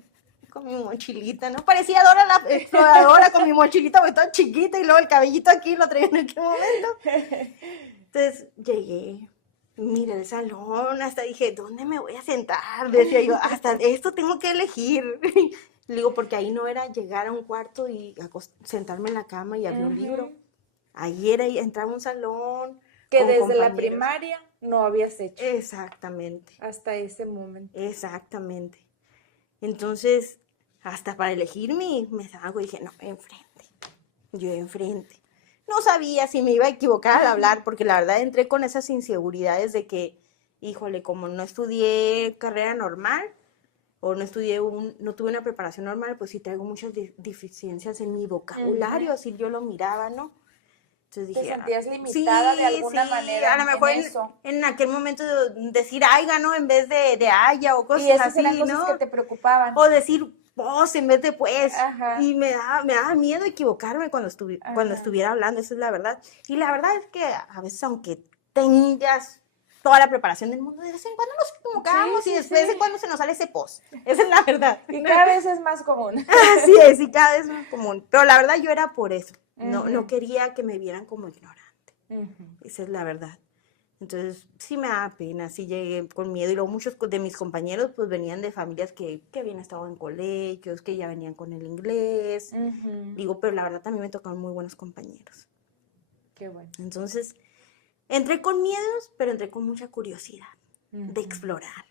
Con mi mochilita, ¿no? Parecía Dora la exploradora con mi mochilita, porque estaba chiquita y luego el cabellito aquí lo traía en aquel momento. Entonces llegué, miré el salón, hasta dije, ¿dónde me voy a sentar? Decía yo, hasta esto tengo que elegir. Le digo, porque ahí no era llegar a un cuarto y sentarme en la cama y abrir un libro. Ahí era entrar a un salón. Que desde la primaria no habías hecho. Exactamente. Hasta ese momento. Exactamente. Entonces, hasta para elegirme, me salgo y dije, no, enfrente. Yo enfrente. No sabía si me iba a equivocar al hablar, porque la verdad entré con esas inseguridades de que, híjole, como no estudié carrera normal, o no tuve una preparación normal, pues sí traigo muchas deficiencias en mi vocabulario, así yo lo miraba, ¿no? Entonces dije, ¿te sentías limitada de alguna manera? A lo mejor en aquel momento decir aiga, ¿no? En vez de haya o cosas así, eran cosas ¿no? que te preocupaban. O decir vos en vez de pues. Ajá. Y me daba miedo equivocarme cuando estuviera hablando, esa es la verdad. Y la verdad es que a veces, aunque tengas toda la preparación del mundo, de vez en cuando nos equivocamos y después de cuando se nos sale ese post. Esa es la verdad. Y cada vez es más común. Así es, y cada vez más común. Pero la verdad yo era por eso. No quería que me vieran como ignorante. Esa es la verdad. Entonces, sí me da pena, sí llegué con miedo. Y luego muchos de mis compañeros pues venían de familias que habían estado en colegios, que ya venían con el inglés. Digo, pero la verdad también me tocaron muy buenos compañeros. Qué bueno. Entonces, entré con miedos, pero entré con mucha curiosidad de explorar.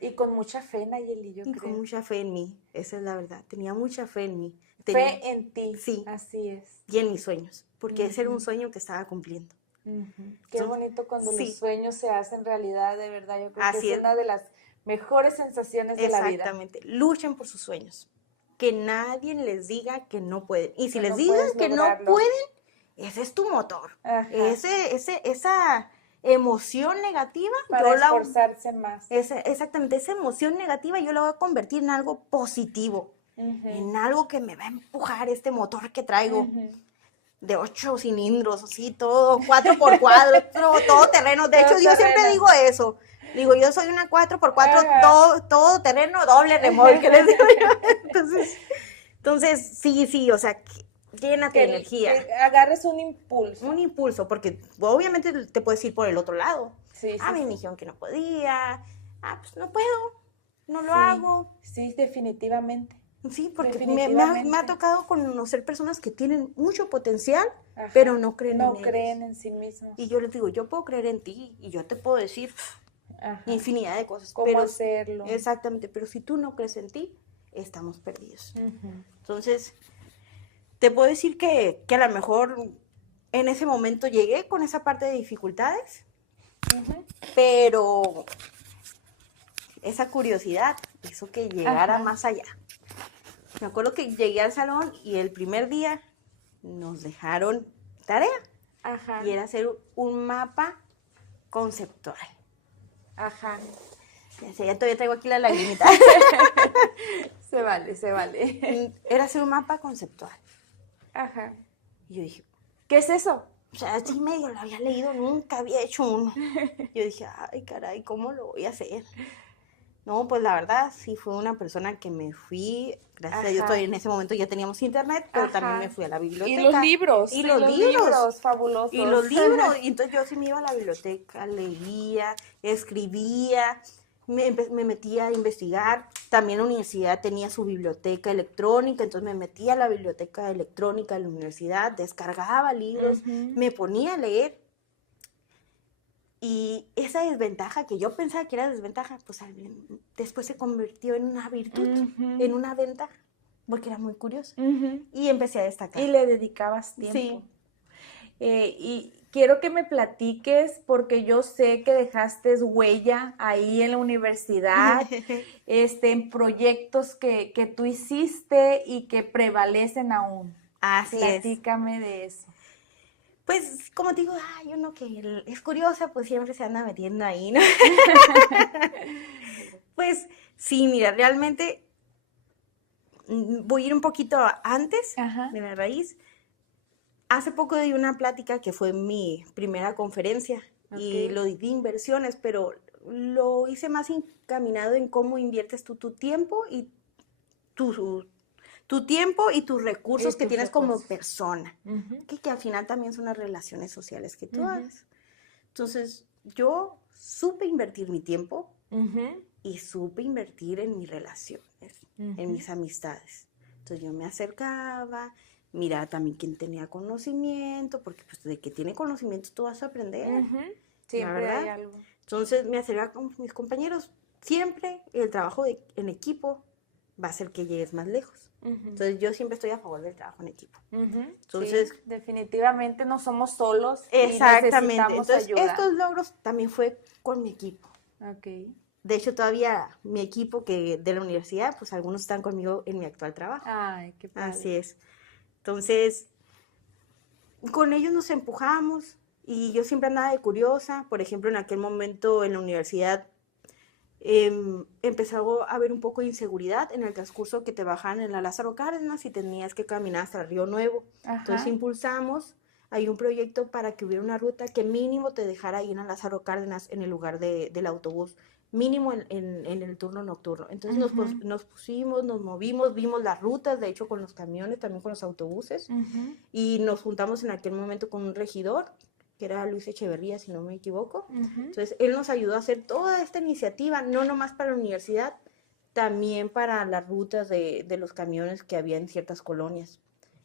Y con mucha fe, Nayeli, yo creo. Con mucha fe en mí, esa es la verdad. Tenía mucha fe en mí. Fe en ti. Sí. Así es. Y en mis sueños, porque ese era un sueño que estaba cumpliendo. Qué bonito cuando los sueños se hacen realidad, de verdad. Yo creo que es una de las mejores sensaciones de la vida. Exactamente. Luchen por sus sueños. Que nadie les diga que no pueden. Y si les digan que no pueden, ese es tu motor. emoción negativa, Para esforzarse más. Exactamente, esa emoción negativa yo la voy a convertir en algo positivo, en algo que me va a empujar este motor que traigo de 8 cilindros, así, todo 4x4, todo terreno. De hecho, yo siempre digo eso. Digo, yo soy una 4x4, todo terreno, doble remolque. Les digo yo. Entonces, sí, o sea, llénate de energía. Que agarres un impulso. Un impulso, porque obviamente te puedes ir por el otro lado. A mí me dijeron que no podía. Pues no puedo, no lo hago. Sí, definitivamente. Sí, porque me ha tocado conocer personas que tienen mucho potencial, pero no creen en ellos. No creen en sí mismos. Y yo les digo, yo puedo creer en ti y yo te puedo decir infinidad de cosas. ¿Cómo hacerlo? Exactamente, pero si tú no crees en ti, estamos perdidos. Entonces, te puedo decir que a lo mejor en ese momento llegué con esa parte de dificultades, pero esa curiosidad hizo que llegara más allá. Me acuerdo que llegué al salón y el primer día nos dejaron tarea. Y era hacer un mapa conceptual. Ya todavía traigo aquí la lagrimita. Se vale. Era hacer un mapa conceptual. Y yo dije, ¿qué es eso? O sea, así medio lo había leído, nunca había hecho uno. Yo dije, ay, caray, ¿cómo lo voy a hacer? No, pues la verdad, sí fue una persona que me fui, gracias a Dios, todavía en ese momento ya teníamos internet, pero también me fui a la biblioteca. Y los libros. Y los libros. Fabulosos. Y los libros. Y entonces yo sí me iba a la biblioteca, leía, escribía, me metía a investigar. También la universidad tenía su biblioteca electrónica, entonces me metía a la biblioteca electrónica de la universidad, descargaba libros, me ponía a leer. Y esa desventaja que yo pensaba que era desventaja, pues después se convirtió en una virtud, en una ventaja, porque era muy curioso. Y empecé a destacar. Y le dedicabas tiempo. Sí. Y quiero que me platiques, porque yo sé que dejaste huella ahí en la universidad, en proyectos que tú hiciste y que prevalecen aún. Así es. Platícame de eso. Pues, como te digo, uno que es curiosa, pues siempre se anda metiendo ahí, ¿no? Pues, sí, mira, realmente voy a ir un poquito antes de la raíz. Hace poco di una plática que fue mi primera conferencia y lo di de inversiones, pero lo hice más encaminado en cómo inviertes tú tu tiempo y tu tiempo y tus recursos que tienes como persona, que al final también son las relaciones sociales que tú hagas. Entonces, yo supe invertir mi tiempo y supe invertir en mis relaciones, en mis amistades. Entonces, yo me acercaba, miraba también quién tenía conocimiento, porque pues de que tiene conocimiento tú vas a aprender. Siempre hay algo. Entonces, me acercaba con mis compañeros. Siempre el trabajo en equipo va a hacer que llegues más lejos. Entonces, yo siempre estoy a favor del trabajo en equipo. Entonces, sí, definitivamente no somos solos. Exactamente. Y necesitamos ayuda. Estos logros también fue con mi equipo. De hecho, todavía mi equipo de la universidad, pues algunos están conmigo en mi actual trabajo. Ay, qué padre. Así es. Entonces, con ellos nos empujamos y yo siempre andaba de curiosa. Por ejemplo, en aquel momento en la universidad empezó a haber un poco de inseguridad en el transcurso que te bajaban en la Lázaro Cárdenas y tenías que caminar hasta el Río Nuevo. Entonces impulsamos, hay un proyecto para que hubiera una ruta que mínimo te dejara ahí en la Lázaro Cárdenas en el lugar del autobús, mínimo en el turno nocturno. Entonces nos pusimos, nos movimos, vimos las rutas, de hecho con los camiones, también con los autobuses, y nos juntamos en aquel momento con un regidor, que era Luis Echeverría, si no me equivoco. Entonces, él nos ayudó a hacer toda esta iniciativa, no nomás para la universidad, también para las rutas de los camiones que había en ciertas colonias.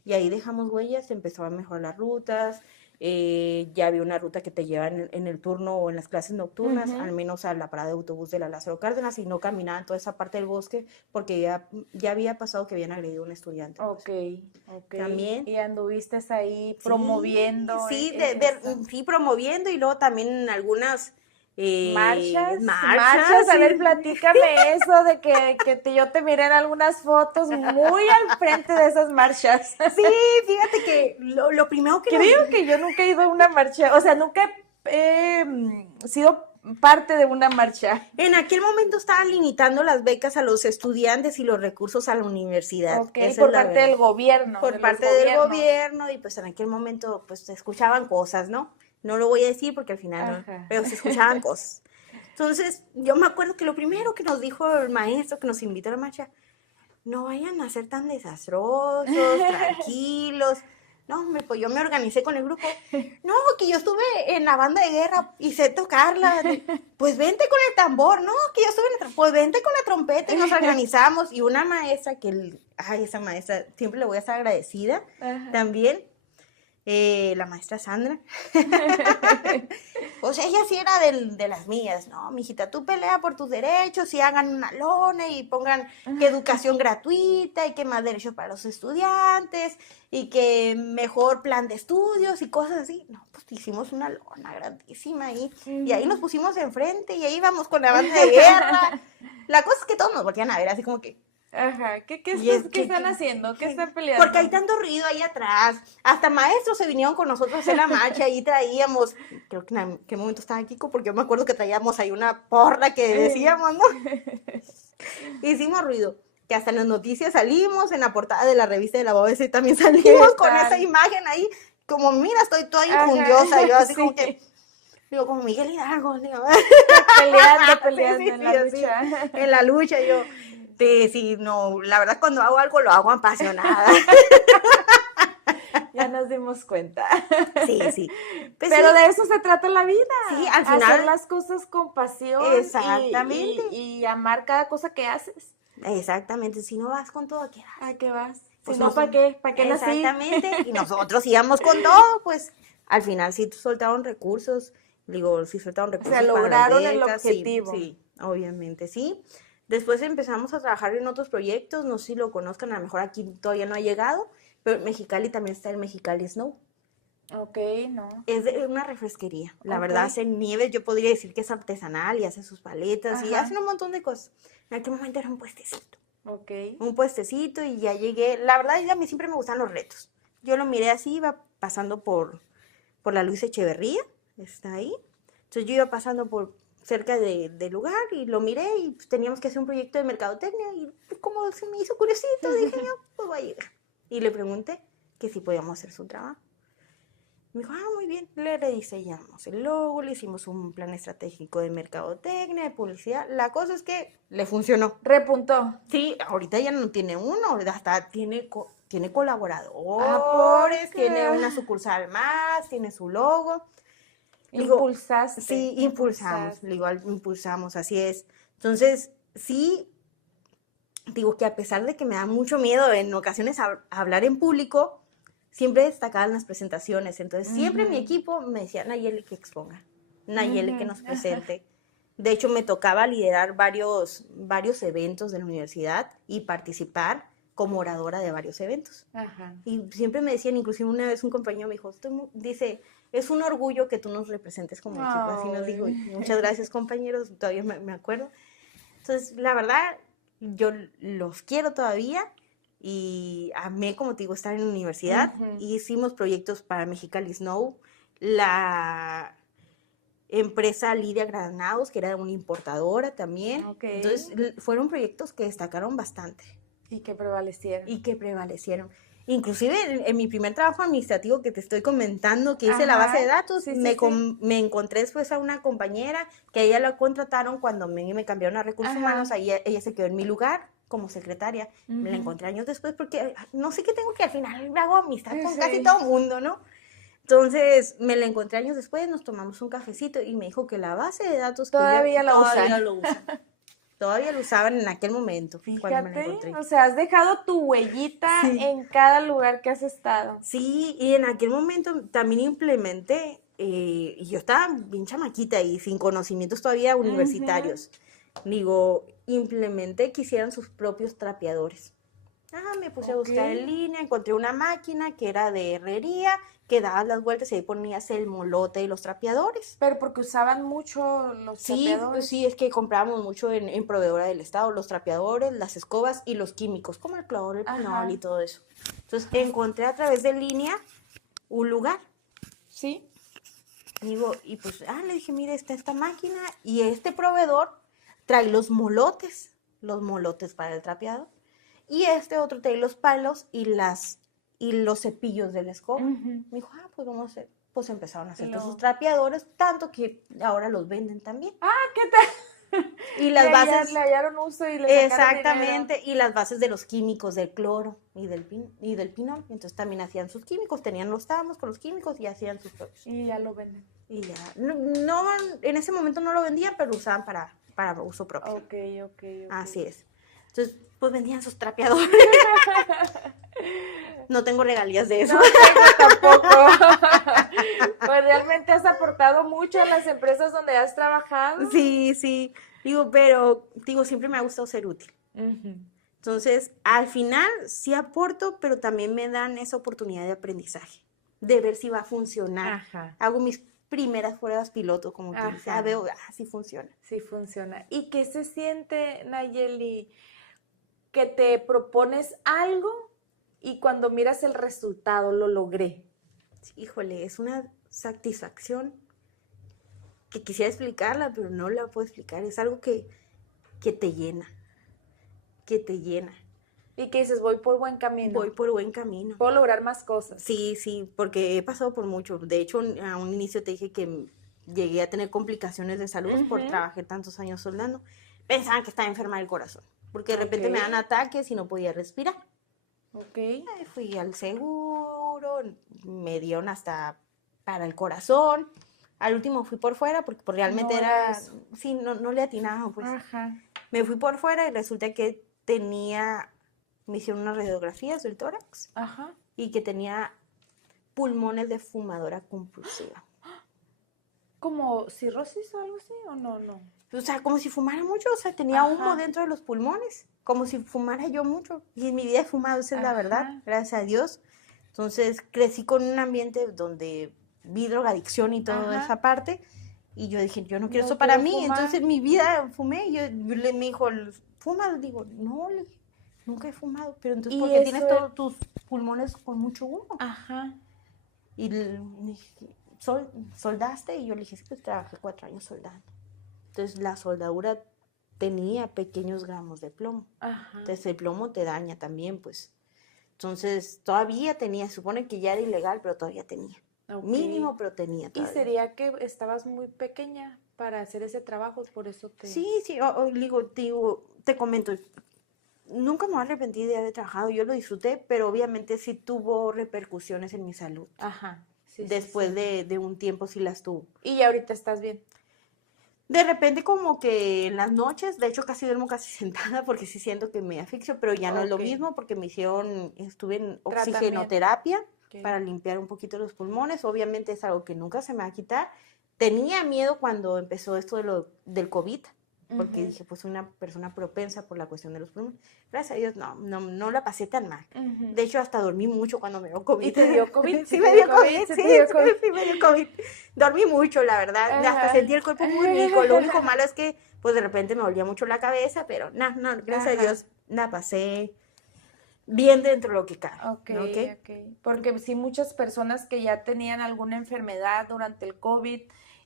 Y ahí dejamos huellas, empezó a mejorar las rutas, ya había una ruta que te lleva en el turno o en las clases nocturnas, al menos a la parada de autobús de la Lázaro Cárdenas, y no caminaban toda esa parte del bosque porque ya había pasado que habían agredido a un estudiante. También. Y anduviste ahí promoviendo. Sí, sí, promoviendo, y luego también en algunas marchas. A ver, platícame eso de que yo te miré en algunas fotos muy al frente de esas marchas. Sí, fíjate que lo primero que... Creo que yo nunca he ido a una marcha, o sea, nunca he sido parte de una marcha. En aquel momento estaban limitando las becas a los estudiantes y los recursos a la universidad. Ok, Esa por es la parte del verdad. gobierno. Por de los parte del gobiernos. gobierno, y pues en aquel momento pues se escuchaban cosas, ¿no? No lo voy a decir porque al final no, Ajá. pero se escuchaban cosas. Entonces, yo me acuerdo que lo primero que nos dijo el maestro que nos invitó a la marcha, no vayan a ser tan desastrosos, tranquilos. No, hombre, pues yo me organicé con el grupo. No, que yo estuve en la banda de guerra y sé tocarla. Pues vente con el tambor, no, que yo estuve pues vente con la trompeta y nos organizamos. Y una maestra ay, esa maestra, siempre le voy a estar agradecida. Ajá. También, la maestra Sandra. O sea, ella sí era de las mías, ¿no? Mijita, tú pelea por tus derechos y hagan una lona y pongan que educación gratuita y que más derechos para los estudiantes y que mejor plan de estudios y cosas así. No, pues hicimos una lona grandísima ahí y ahí nos pusimos enfrente y ahí íbamos con la banda de guerra. La cosa es que todos nos voltean a ver así como que... Ajá, ¿qué ¿Qué están haciendo? ¿Qué están peleando? Porque hay tanto ruido ahí atrás. Hasta maestros se vinieron con nosotros a hacer la marcha y traíamos, creo que en qué momento estaba Kiko, porque yo me acuerdo que traíamos ahí una porra que decíamos, ¿no? Hicimos ruido. Que hasta en las noticias salimos, en la portada de la revista de la BBC también salimos con esa imagen ahí, como mira, estoy toda injundiosa, yo así como que, digo, como Miguel Hidalgo, digo, Peleando sí, en la así, lucha. en la lucha, yo, sí, no, la verdad cuando hago algo lo hago apasionada. Ya nos dimos cuenta. Sí. Pues pero sí, de eso se trata la vida. Sí, al final. Hacer las cosas con pasión. Exactamente. Y amar cada cosa que haces. Exactamente, si no vas con todo, ¿a qué vas? ¿A qué vas? Pues Si no, ¿para qué? ¿Para qué nací? Exactamente, y nosotros íbamos con todo, pues al final sí soltaron recursos, digo, sí soltaron recursos para las lograron el becas, objetivo. Sí, obviamente, sí. Después empezamos a trabajar en otros proyectos, no sé si lo conozcan, a lo mejor aquí todavía no ha llegado, pero en Mexicali también está el Mexicali Snow. Ok, no. Es de una refresquería, la Ok. verdad hacen nieves, yo podría decir que es artesanal y hace sus paletas y Ajá. hacen un montón de cosas. En aquel momento era un puestecito. Ok. Un puestecito y ya llegué. La verdad, a mí siempre me gustan los retos. Yo lo miré así, iba pasando por la Luis Echeverría, está ahí. Entonces yo iba pasando por cerca del lugar y lo miré y pues, teníamos que hacer un proyecto de mercadotecnia y pues, como se me hizo curiosito, dije yo, pues voy a llegar. Y le pregunté que si podíamos hacer su trabajo. Me dijo, muy bien, le rediseñamos el logo, le hicimos un plan estratégico de mercadotecnia, de publicidad. La cosa es que le funcionó. Repuntó. Sí, ahorita ya no tiene uno, hasta tiene qué? colaboradores, tiene una sucursal más, tiene su logo. Digo, Impulsaste. Sí, impulsamos, así es. Entonces, sí, digo que a pesar de que me da mucho miedo en ocasiones hablar en público, siempre destacaban las presentaciones. Entonces, siempre mi equipo me decía, Nayeli, que exponga, Nayeli, que nos presente. De hecho, me tocaba liderar varios eventos de la universidad y participar como oradora de varios eventos. Ajá. Y siempre me decían, inclusive una vez un compañero me dijo, dice, es un orgullo que tú nos representes como equipo. Así nos dijo, muchas gracias compañeros, todavía me acuerdo. Entonces, la verdad, yo los quiero todavía y amé, como te digo, estar en la universidad. Hicimos proyectos para Mexicali Snow, la empresa Lidia Granados, que era una importadora también. Okay. Entonces, fueron proyectos que destacaron bastante. Y que prevalecieron. Inclusive en mi primer trabajo administrativo que te estoy comentando, que hice la base de datos, me encontré después a una compañera que a ella la contrataron cuando me cambiaron a recursos humanos, ahí ella se quedó en mi lugar como secretaria. Me la encontré años después porque no sé qué tengo, que al final hago amistad con casi todo el mundo, ¿no? Entonces me la encontré años después, nos tomamos un cafecito y me dijo que la base de datos todavía lo usan. Todavía lo usaban en aquel momento. Fíjate, cuando me la encontré. O sea, has dejado tu huellita en cada lugar que has estado. Sí, y en aquel momento también implementé, y yo estaba bien chamaquita y sin conocimientos todavía universitarios. Digo, implementé que hicieran sus propios trapeadores. Me puse a buscar en línea, encontré una máquina que era de herrería, que dabas las vueltas y ahí ponías el molote y los trapeadores. Pero porque usaban mucho los trapeadores. Pues sí, es que comprábamos mucho en proveedora del estado, los trapeadores, las escobas y los químicos, como el cloro, el pinol y todo eso. Entonces encontré a través de línea un lugar. Sí. Digo, y pues, le dije, mire, está esta máquina y este proveedor trae los molotes para el trapeado. Y este otro trae los palos y los cepillos de la escoba. Ujú. Me dijo, pues vamos a hacer. Pues empezaron a hacer todos Lo- sus trapeadores, tanto que ahora los venden también. ¿Qué tal? Y las bases, Le hallaron uso y le sacaron exactamente, y las bases de los químicos del cloro y del pinol. Entonces también hacían sus químicos, tenían los tamos con los químicos y hacían sus propios. dinero. Y ya lo venden. Y ya, no, en ese momento no lo vendían, pero lo usaban para uso propio. Ok. Así es. Entonces, pues vendían sus trapeadores. No tengo regalías de eso. No tengo tampoco. Pues realmente has aportado mucho a las empresas donde has trabajado. Sí. Digo, siempre me ha gustado ser útil. Ujú. Entonces, al final sí aporto, pero también me dan esa oportunidad de aprendizaje, de ver si va a funcionar. Ajá. Hago mis primeras pruebas piloto, como que Ajá. veo, sí funciona. Sí funciona. ¿Y qué se siente, Nayeli, que te propones algo y cuando miras el resultado lo logré? Híjole, es una satisfacción que quisiera explicarla, pero no la puedo explicar. Es algo que te llena, Y que dices, voy por buen camino. Voy por buen camino. Puedo lograr más cosas. Sí, porque he pasado por mucho. De hecho, a un inicio te dije que llegué a tener complicaciones de salud por trabajar tantos años soldando. Pensaban que estaba enferma del corazón, porque de repente me dan ataques y no podía respirar. Ok. Fui al seguro, me dieron hasta para el corazón. Al último fui por fuera porque realmente No era eso. sí, no le atinaba, pues. Ajá. Me fui por fuera y resulta que me hicieron unas radiografías del tórax Ajá. y que tenía pulmones de fumadora compulsiva. ¿Como cirrosis o algo así o no? O sea, como si fumara mucho, o sea, tenía Ajá. humo dentro de los pulmones, como si fumara yo mucho. Y en mi vida he fumado, esa es la verdad, gracias a Dios. Entonces, crecí con un ambiente donde vi drogadicción y toda esa parte, y yo dije, yo no quiero eso para mí. Fumar. Entonces, en mi vida fumé, y me dijo, ¿fuma? Digo, no, nunca he fumado. Pero entonces, ¿por qué tienes todos tus pulmones con mucho humo? Ajá. Y me dije, ¿soldaste? Y yo le dije, sí, pues trabajé 4 años soldando. Entonces, la soldadura tenía pequeños gramos de plomo. Ajá. Entonces, el plomo te daña también, pues. Entonces, todavía tenía, supone que ya era ilegal, pero todavía tenía. Okay. Mínimo, pero tenía todavía. ¿Y sería que estabas muy pequeña para hacer ese trabajo? Por eso te... Sí, digo, te comento, nunca me arrepentí de haber trabajado, yo lo disfruté, pero obviamente sí tuvo repercusiones en mi salud. Ajá. Sí, después de un tiempo sí las tuvo. ¿Y ahorita estás bien? De repente como que en las noches, de hecho casi duermo casi sentada porque sí siento que me asfixio, pero ya no es lo mismo porque estuve en oxigenoterapia para limpiar un poquito los pulmones. Obviamente es algo que nunca se me va a quitar. Tenía miedo cuando empezó esto del COVID, porque dije, pues soy una persona propensa por la cuestión de los pulmones. Gracias a Dios no la pasé tan mal. De hecho, hasta dormí mucho cuando me dio COVID. ¿Y te dio COVID? Sí, me dio COVID, sí, me dio COVID. Dormí mucho, la verdad. Hasta sentí el cuerpo muy rico. Lo único malo es que, pues de repente me dolía mucho la cabeza, pero no, gracias a Dios la pasé bien dentro de lo que cabe. Okay. Porque sí, muchas personas que ya tenían alguna enfermedad durante el COVID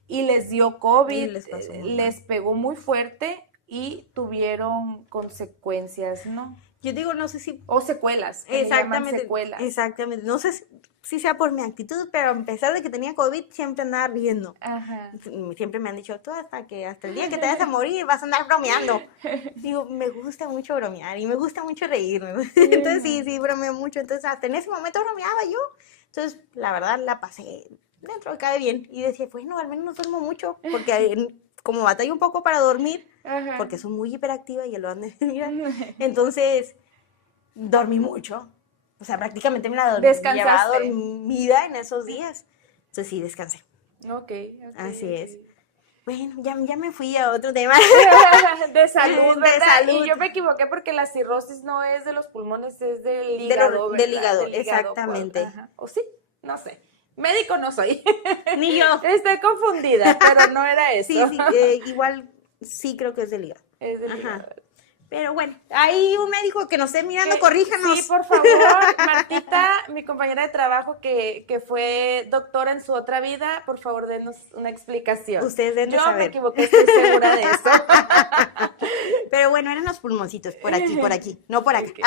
y les dio COVID, les pegó muy fuerte y tuvieron consecuencias, ¿no? Yo digo, no sé si... O secuelas. Exactamente. No sé si sea por mi actitud, pero a pesar de que tenía COVID, siempre andaba riendo. Ajá. Siempre me han dicho, tú hasta el día que te vayas a morir vas a andar bromeando. Digo, me gusta mucho bromear y me gusta mucho reírme. Entonces sí, bromeo mucho. Entonces hasta en ese momento bromeaba yo. Entonces, la verdad, la pasé dentro de cabe bien. Y decía, bueno, al menos no duermo mucho, porque como batallo un poco para dormir, porque soy muy hiperactiva y ya lo han de mirar. Entonces, dormí mucho. O sea, prácticamente me la llevaba dormida en esos días. Entonces sí, descansé. Okay. Así es. Bueno, ya me fui a otro tema. De salud, ¿verdad? Y yo me equivoqué porque la cirrosis no es de los pulmones, es del hígado, ¿verdad? Del hígado, exactamente. ¿O sí? No sé. Médico no soy. Ni yo. Estoy confundida, pero no era eso. Sí, igual sí creo que es del hígado. Es del hígado. Pero bueno, hay un médico que nos esté mirando, corríjanos. Sí, por favor, Martita, mi compañera de trabajo que fue doctora en su otra vida, por favor, denos una explicación. Ustedes deben de Yo saber. me equivoqué, estoy segura de eso. Pero bueno, eran los pulmoncitos, por aquí, no por acá. Ok.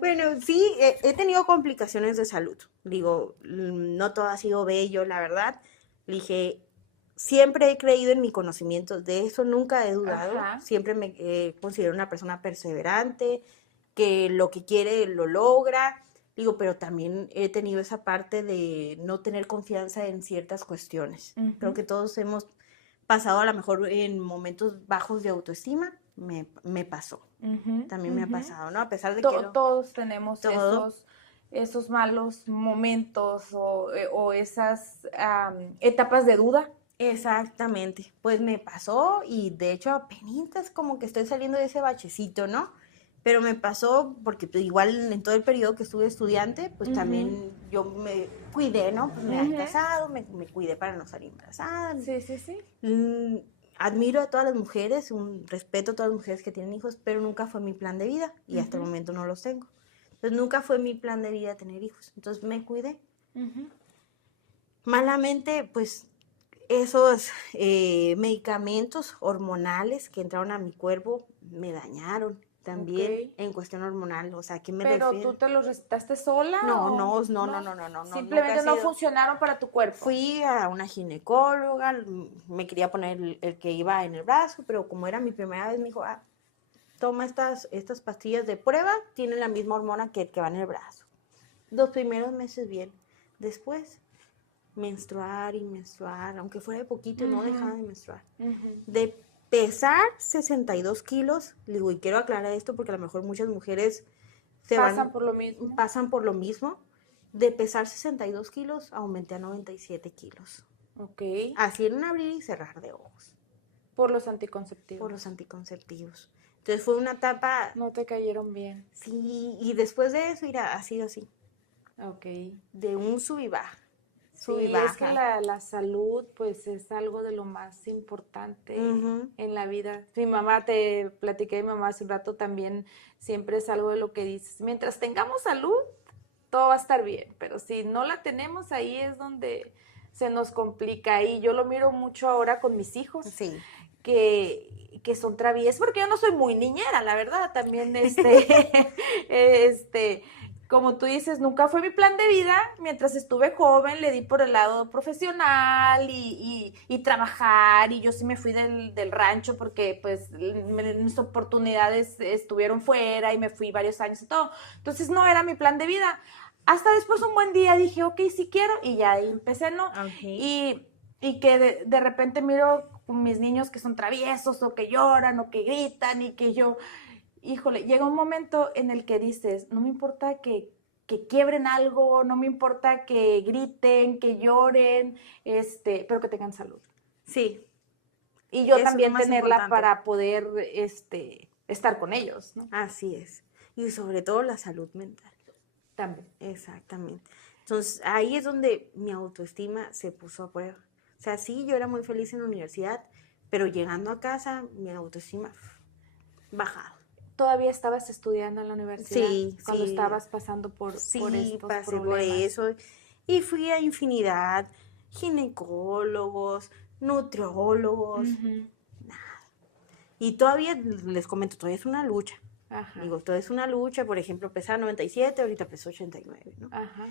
Bueno, sí, he tenido complicaciones de salud. Digo, no todo ha sido bello, la verdad. Le dije, siempre he creído en mi conocimiento, de eso nunca he dudado. Ajá. Siempre me considero una persona perseverante, que lo que quiere lo logra. Digo, pero también he tenido esa parte de no tener confianza en ciertas cuestiones. Ujú. Creo que todos hemos pasado a lo mejor en momentos bajos de autoestima. Me pasó. Ujú, También me ha ujú. pasado, ¿no? A pesar de que Todos tenemos todo. esos malos momentos o esas etapas de duda. Exactamente, pues me pasó y de hecho apenitas como que estoy saliendo de ese bachecito, ¿no? Pero me pasó porque pues, igual en todo el periodo que estuve estudiante, pues Ujú. también yo me cuidé, ¿no? Pues me había Ujú. casado, me cuidé para no salir embarazada. Sí, sí, sí. Admiro a todas las mujeres, un respeto a todas las mujeres que tienen hijos, pero nunca fue mi plan de vida y hasta el Ujú. momento no los tengo. Entonces nunca fue mi plan de vida tener hijos, entonces me cuidé. Ujú. Malamente, pues esos medicamentos hormonales que entraron a mi cuerpo me dañaron también Ok. en cuestión hormonal. O sea, ¿a qué me ¿Pero refiero? tú te los recetaste sola No, o no, nunca simplemente ha no sido. funcionaron para tu cuerpo? Fui a una ginecóloga, me quería poner el que iba en el brazo, pero como era mi primera vez, me dijo, toma estas pastillas de prueba, tienen la misma hormona que el que va en el brazo. Los primeros meses bien, después menstruar y menstruar, aunque fuera de poquito, no Ujú. dejaba de menstruar. Ujú. De pesar 62 kilos, digo, y quiero aclarar esto porque a lo mejor muchas mujeres Pasan por lo mismo. pasan por lo mismo. De pesar 62 kilos, aumenté a 97 kilos. Ok. Así en un abrir y cerrar de ojos, Por los anticonceptivos. por los anticonceptivos. Entonces fue una etapa, No te cayeron bien. sí, y después de eso, mira, ha sido así, Ok. de un sub y baja. Sí, es que la salud pues es algo de lo más importante Ujú. en la vida. Mi mamá, te platiqué de mi mamá hace un rato también, siempre es algo de lo que dices. Mientras tengamos salud, todo va a estar bien, pero si no la tenemos, ahí es donde se nos complica. Y yo lo miro mucho ahora con mis hijos, Sí. que son traviesos, porque yo no soy muy niñera, la verdad, también como tú dices, nunca fue mi plan de vida. Mientras estuve joven, le di por el lado profesional y trabajar, y yo sí me fui del rancho porque pues mis oportunidades estuvieron fuera y me fui varios años y todo. Entonces no era mi plan de vida. Hasta después un buen día dije, ok, sí quiero, y ya ahí empecé, ¿no? Okay. Y que de repente miro mis niños que son traviesos o que lloran o que gritan y que yo, híjole, llega un momento en el que dices, no me importa que quiebren algo, no me importa que griten, que lloren, pero que tengan salud. Sí, Y yo eso es lo también más tenerla importante. para poder estar con ellos, ¿no? Así es. Y sobre todo la salud mental. También. Exactamente. Entonces, ahí es donde mi autoestima se puso a prueba. O sea, sí, yo era muy feliz en la universidad, pero llegando a casa, mi autoestima bajado. ¿Todavía estabas estudiando en la universidad? Sí, cuando sí. estabas pasando por Sí, estos pasé problemas. por eso. Y fui a infinidad, ginecólogos, nutriólogos. Ujú. Y todavía, les comento, todavía es una lucha. Ajá. Digo, todo es una lucha. Por ejemplo, pesaba 97, ahorita peso 89, ¿no? Ajá.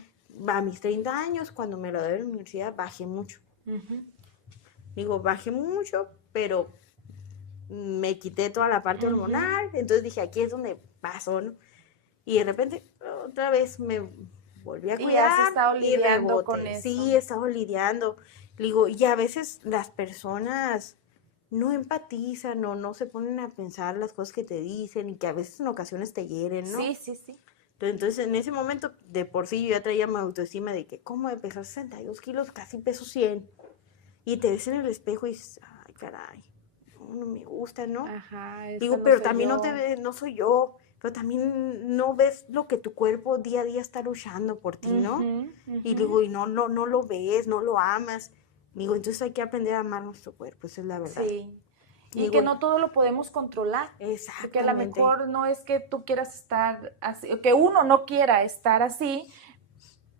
A mis 30 años, cuando me gradué de la universidad, bajé mucho. Ujú. Digo, bajé mucho, pero me quité toda la parte Ujú. hormonal. Entonces dije, aquí es donde pasó, ¿no? Y de repente, otra vez me volví a Y cuidar. has estado y lidiando reboté. con eso. Sí, he estado lidiando. Digo, y a veces las personas no empatizan o no se ponen a pensar las cosas que te dicen y que a veces en ocasiones te hieren, ¿no? Sí, sí, sí. Entonces, en ese momento, de por sí, yo ya traía mi autoestima de que, ¿cómo de pesar 62 kilos? Casi peso 100. Y te ves en el espejo y dices, ay, caray, no me gusta, ¿no? Ajá, Digo, no pero soy también yo. no te ves, no soy yo, pero también no ves lo que tu cuerpo día a día está luchando por ti, ¿no? Ujú, Y ujú. digo, y no lo ves, no lo amas. Digo, entonces hay que aprender a amar nuestro cuerpo, esa es la verdad. Sí. Y Digo, que no todo lo podemos controlar. exactamente. Porque a lo mejor no es que tú quieras estar así, o que uno no quiera estar así,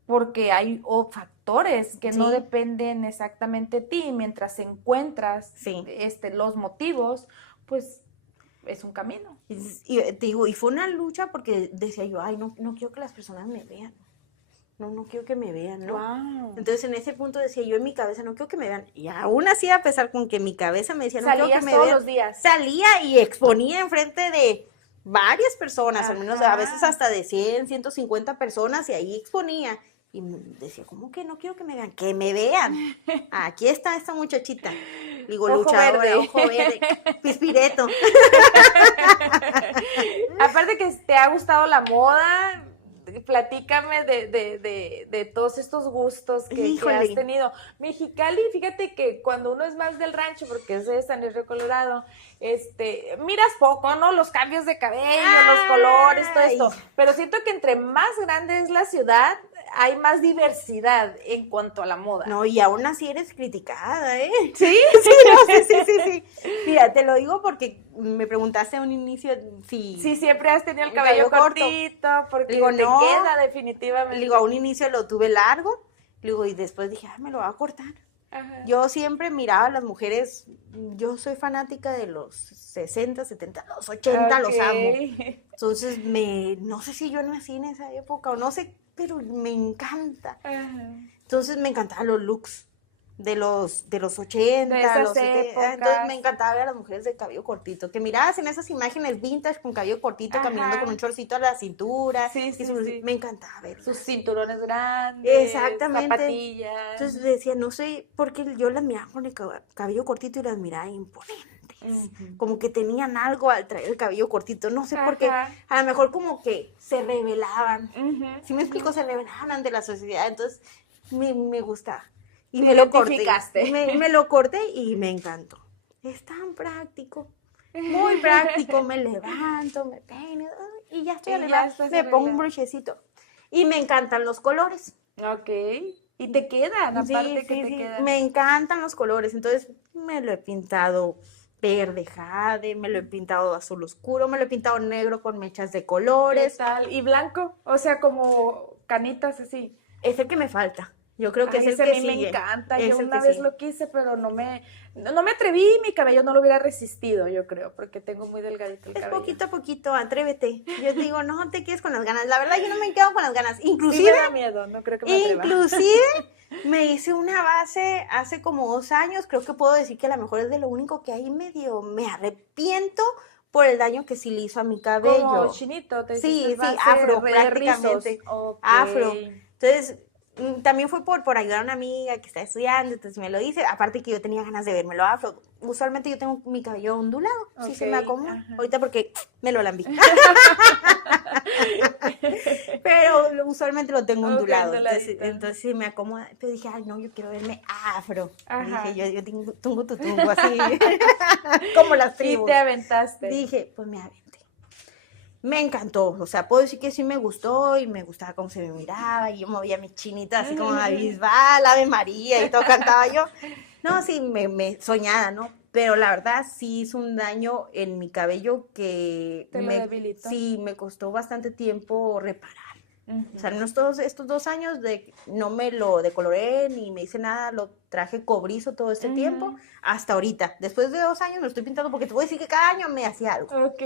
porque hay factores que no Sí. dependen exactamente de ti. Mientras encuentras Sí. los motivos, pues es un camino. Y te digo, y fue una lucha porque decía yo, ay, no quiero que las personas me vean. No quiero que me vean, ¿no? Wow. Entonces en ese punto decía yo en mi cabeza, no quiero que me vean. Y aún así, a pesar con que mi cabeza me decía, no quiero que me todos vean. los días. Salía y exponía enfrente de varias personas, Ajá. al menos a veces hasta de 100, 150 personas, y ahí exponía. Y decía, ¿cómo que no quiero que me vean? ¡Que me vean! Aquí está esta muchachita. Digo, Ojo luchadora, verde. ojo verde, pispireto. Aparte que te ha gustado la moda, platícame de todos estos gustos que has tenido. Mexicali, fíjate que cuando uno es más del rancho, porque es de San Luis Río Colorado, miras poco, ¿no? Los cambios de cabello, los colores, todo esto. Pero siento que entre más grande es la ciudad, hay más diversidad en cuanto a la moda. No, y aún así eres criticada, ¿eh? ¿Sí? Sí. Mira, te lo digo porque me preguntaste a un inicio si... Sí, siempre has tenido el cabello cortito, porque digo, te queda definitivamente. Digo, a un inicio lo tuve largo, digo, y después dije, me lo voy a cortar. Ajá. Yo siempre miraba a las mujeres, yo soy fanática de los 60, 70, los 80, los amo. Entonces, no sé si yo nací en esa época o no sé, pero me encanta. Ajá. Entonces, me encantaban los looks de los 80, de los 70. épocas. Entonces, me encantaba ver a las mujeres de cabello cortito, que mirabas en esas imágenes vintage con cabello cortito, Ajá. caminando con un chorcito a la cintura. Sí. Me encantaba ver sus cinturones grandes, exactamente, zapatillas. Entonces decía, no sé, porque yo las miraba con el cabello cortito y las miraba imponentes. Como que tenían algo al traer el cabello cortito, no sé por qué. A lo mejor como que se rebelaban. ¿Sí me explico? Se rebelaban ante la sociedad. Entonces me gustaba. Y me lo corté. Me lo corté y me encantó. Es tan práctico. Muy práctico. Me levanto, me peino y ya estoy arreglada. Me pongo un brochecito. Y me encantan los colores. Ok. Y te quedan, aparte que te quedan. Me encantan los colores. Entonces me lo he pintado verde jade, me lo he pintado azul oscuro, me lo he pintado negro con mechas de colores. ¿Qué tal? ¿Y blanco? O sea, como canitas así. Es el que me falta. Yo creo que es el ese que a mí sigue. Me encanta. Es Yo una vez lo quise, pero no me atreví, mi cabello no lo hubiera resistido, yo creo, porque tengo muy delgadito el cabello. Es poquito a poquito, atrévete. Yo te digo, no te quedes con las ganas. La verdad, yo no me quedo con las ganas. Inclusive, sí me da miedo, no creo que me atreva. Inclusive, me hice una base hace como 2 años. Creo que puedo decir que a lo mejor es de lo único que ahí medio me arrepiento por el daño que sí le hizo a mi cabello. Como chinito, te sí, afro, prácticamente. Okay. Afro. Entonces, también fue por ayudar a una amiga que está estudiando, entonces me lo dice, aparte que yo tenía ganas de vérmelo afro. Usualmente yo tengo mi cabello ondulado, sí se me acomoda. Ajá. Ahorita porque me lo lambí. Pero usualmente lo tengo ondulado, entonces sí me acomoda. Pero dije, ay no, yo quiero verme afro. Dije, yo tengo tungo así, como las tribus. Y te aventaste. Dije, pues me aventé. Me encantó, o sea, puedo decir que sí me gustó y me gustaba cómo se me miraba y yo movía mi chinita así como la Bisbal, Ave María y todo cantaba yo. No, sí, me soñada, ¿no? Pero la verdad sí hizo un daño en mi cabello que ¿Te lo debilitó? Sí, me costó bastante tiempo reparar. O sea, estos 2 años no me lo decoloré ni me hice nada, lo traje cobrizo todo este tiempo, hasta ahorita. Después de 2 años me lo estoy pintando porque te voy a decir que cada año me hacía algo. Ok,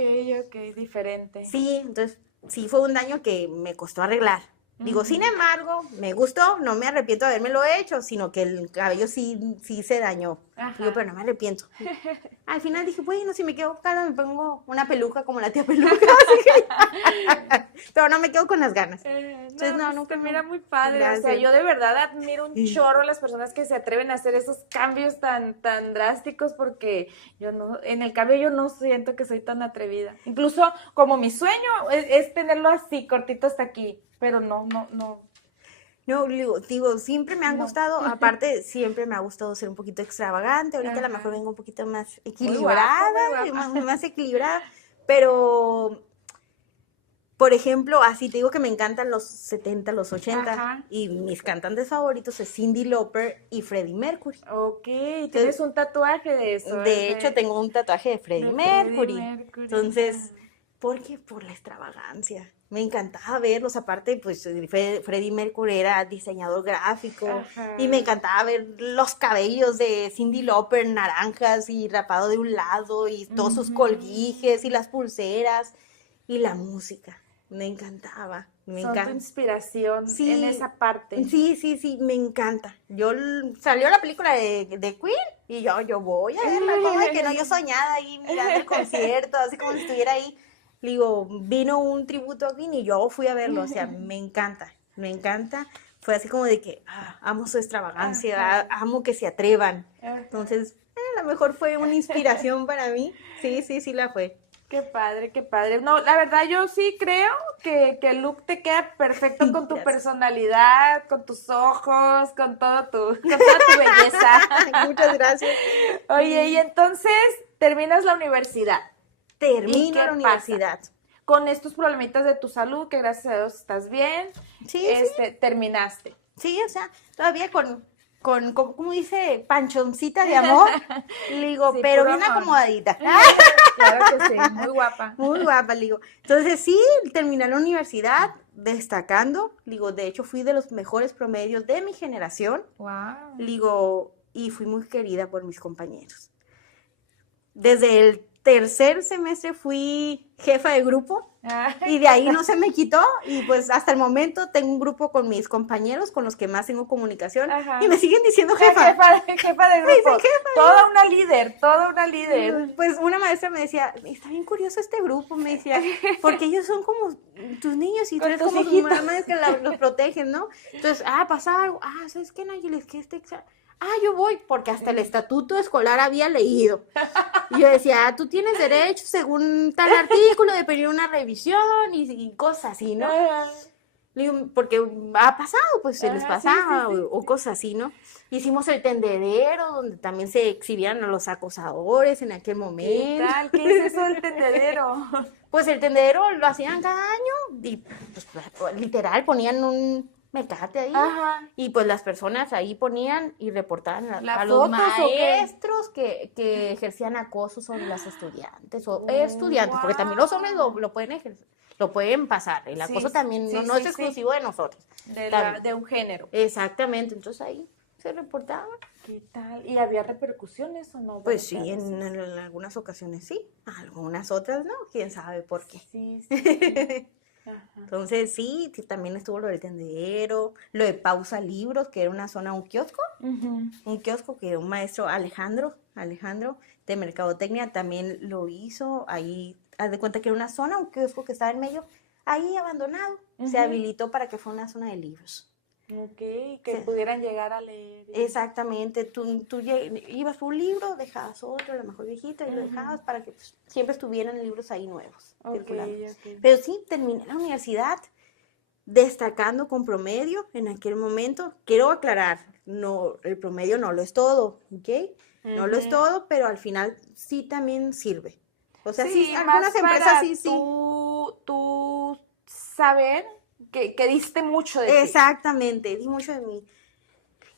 diferente. Sí, entonces sí fue un daño que me costó arreglar. Digo, sin embargo, me gustó, no me arrepiento de habérmelo hecho, sino que el cabello sí se dañó. Digo, pero no me arrepiento. Al final dije, bueno, si me quedo calva, me pongo una peluca como la tía peluca. Pero no me quedo con las ganas. Entonces, no, te mira muy padre. Gracias. O sea, yo de verdad admiro un chorro a las personas que se atreven a hacer esos cambios tan drásticos, porque yo no, en el cabello no siento que soy tan atrevida. Incluso como mi sueño es tenerlo así, cortito hasta aquí, pero no. No, digo, siempre me han gustado, aparte siempre me ha gustado ser un poquito extravagante, ahorita a lo mejor vengo un poquito más equilibrada, muy guapa. más equilibrada, pero Por ejemplo, así te digo que me encantan los 70, los 80, Ajá. y mis cantantes favoritos es Cyndi Lauper y Freddie Mercury. Ok, tienes un tatuaje de eso. De hecho, tengo un tatuaje de Freddie de Freddie Mercury. Mercury. Entonces, Ajá. ¿por qué? Por la extravagancia. Me encantaba verlos. Aparte, pues Freddie Mercury era diseñador gráfico. Ajá. Y me encantaba ver los cabellos de Cyndi Lauper naranjas y rapado de un lado y todos sus colguijes y las pulseras y la música. Me encantaba. Me Son tu encanta. inspiración Sí, en esa parte. sí, me encanta. Salió la película de Queen y yo voy a verla, como de que no, yo soñada ahí mirando el concierto, así como si estuviera ahí. Le digo, vino un tributo a Queen y yo fui a verlo, o sea, me encanta, me encanta. Fue así como de que amo su extravagancia, Ajá. amo que se atrevan. Ajá. Entonces, a lo mejor fue una inspiración para mí. Sí la fue. Qué padre, qué padre. No, la verdad yo sí creo que el look te queda perfecto con tu Gracias. personalidad, con tus ojos, con toda tu belleza. Muchas gracias. Oye, y entonces terminas la universidad. ¿Y Termino qué la pasa? universidad. Con estos problemitas de tu salud, que gracias a Dios estás bien, Sí, terminaste. sí, o sea, todavía como dice, panchoncita de amor, le digo, Sí, pero puro bien amor. acomodadita. Claro que sí, muy guapa. Muy guapa, le digo. Entonces sí, terminé la universidad destacando, le digo, de hecho fui de los mejores promedios de mi generación, Wow. le digo, y fui muy querida por mis compañeros. Desde el tercer semestre fui jefa de grupo y de ahí no se me quitó y pues hasta el momento tengo un grupo con mis compañeros con los que más tengo comunicación. Ajá. Y me siguen diciendo Jefa jefa. de grupo. Toda una líder, toda una líder. Pues una maestra me decía, está bien curioso este grupo, me decía, porque ellos son como tus niños y tú Con eres tus como sus hijitos. mamás que los protegen, ¿no? Entonces, pasaba algo, ¿sabes qué, Nayiles? Que este examen, yo voy, porque hasta el estatuto escolar había leído. Y yo decía, tú tienes derecho, según tal artículo, de pedir una revisión y cosas así, ¿no? Ajá. Le digo, porque ha pasado, pues se les Ajá, pasaba sí. o cosas así, ¿no? Hicimos el tendedero, donde también se exhibían a los acosadores en aquel ¿Qué momento. tal? ¿Qué es eso del tendedero? Pues el tendedero lo hacían cada año y pues, literal ponían un mecate ahí. Ajá. Y pues las personas ahí ponían y reportaban a los fotos o qué? maestros que ejercían acoso sobre las estudiantes o Oh, estudiantes, porque también los hombres wow. lo pueden ejercer, lo pueden pasar. El acoso también sí, no es sí. exclusivo de nosotros. De un género. Exactamente, entonces ahí se reportaba. ¿Qué tal? ¿Y había repercusiones o no? Pues sí, Bueno, en algunas ocasiones sí, algunas otras no, quién sabe por qué. Sí. Ajá. Entonces sí, también estuvo lo del tendedero, lo de pausa libros, que era una zona, un kiosco que un maestro Alejandro de mercadotecnia también lo hizo, ahí, haz de cuenta que era una zona, un kiosco que estaba en medio, ahí abandonado, se habilitó para que fuera una zona de libros. Ok, que Sí. pudieran llegar a leer. Exactamente, tú ibas por un libro, dejabas otro, a lo mejor viejito, y lo dejabas para que pues, siempre estuvieran libros ahí nuevos circulando. Ok. Pero sí, terminé la universidad destacando con promedio en aquel momento. Quiero aclarar, no, el promedio no lo es todo, ¿ok? No lo es todo, pero al final sí también sirve. O sea, sí, algunas empresas sí. Tú saber que diste mucho de ti. Exactamente, di mucho de mí.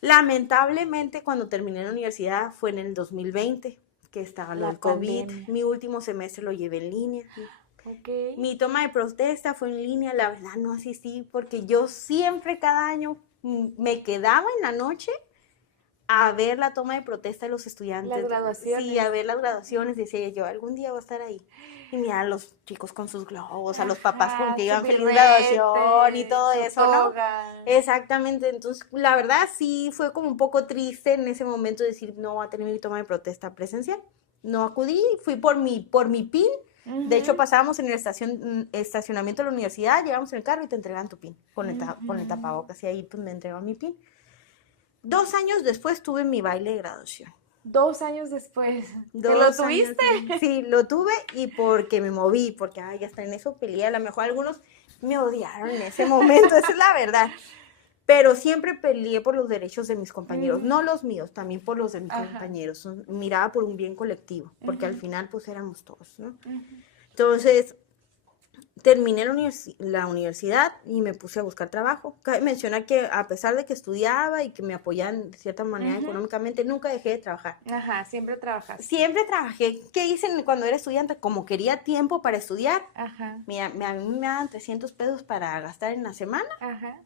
Lamentablemente, cuando terminé la universidad fue en el 2020, que estaba lo del COVID. Pandemia. Mi último semestre lo llevé en línea. Ok. Mi toma de protesta fue en línea, la verdad no asistí porque yo siempre cada año me quedaba en la noche a ver la toma de protesta de los estudiantes. Las graduaciones. Sí, a ver las graduaciones, decía yo, algún día voy a estar ahí. Y mirar a los chicos con sus globos, a los papás con que iban feliz graduación y todo eso, ¿no? Exactamente, entonces la verdad sí fue como un poco triste en ese momento decir, no voy a tener mi toma de protesta presencial. No acudí, fui por mi PIN. De hecho, pasábamos en el estacionamiento de la universidad, llegamos en el carro y te entregan tu PIN con el tapabocas. Y ahí pues me entregaron mi PIN. 2 años después tuve mi baile de graduación. 2 años después. ¿Te lo 2 tuviste? años, sí, lo tuve y porque me moví, porque ya está en eso peleé. A lo mejor algunos me odiaron en ese momento, esa es la verdad. Pero siempre peleé por los derechos de mis compañeros, no los míos, también por los de mis compañeros. Miraba por un bien colectivo, porque al final pues éramos todos, ¿no? Entonces, terminé la universidad y me puse a buscar trabajo. Cabe mencionar que a pesar de que estudiaba y que me apoyaban de cierta manera económicamente, nunca dejé de trabajar. Ajá, siempre trabajaste. Siempre trabajé. ¿Qué hice cuando era estudiante? Como quería tiempo para estudiar, Ajá, a mí me daban 300 pesos para gastar en la semana ajá,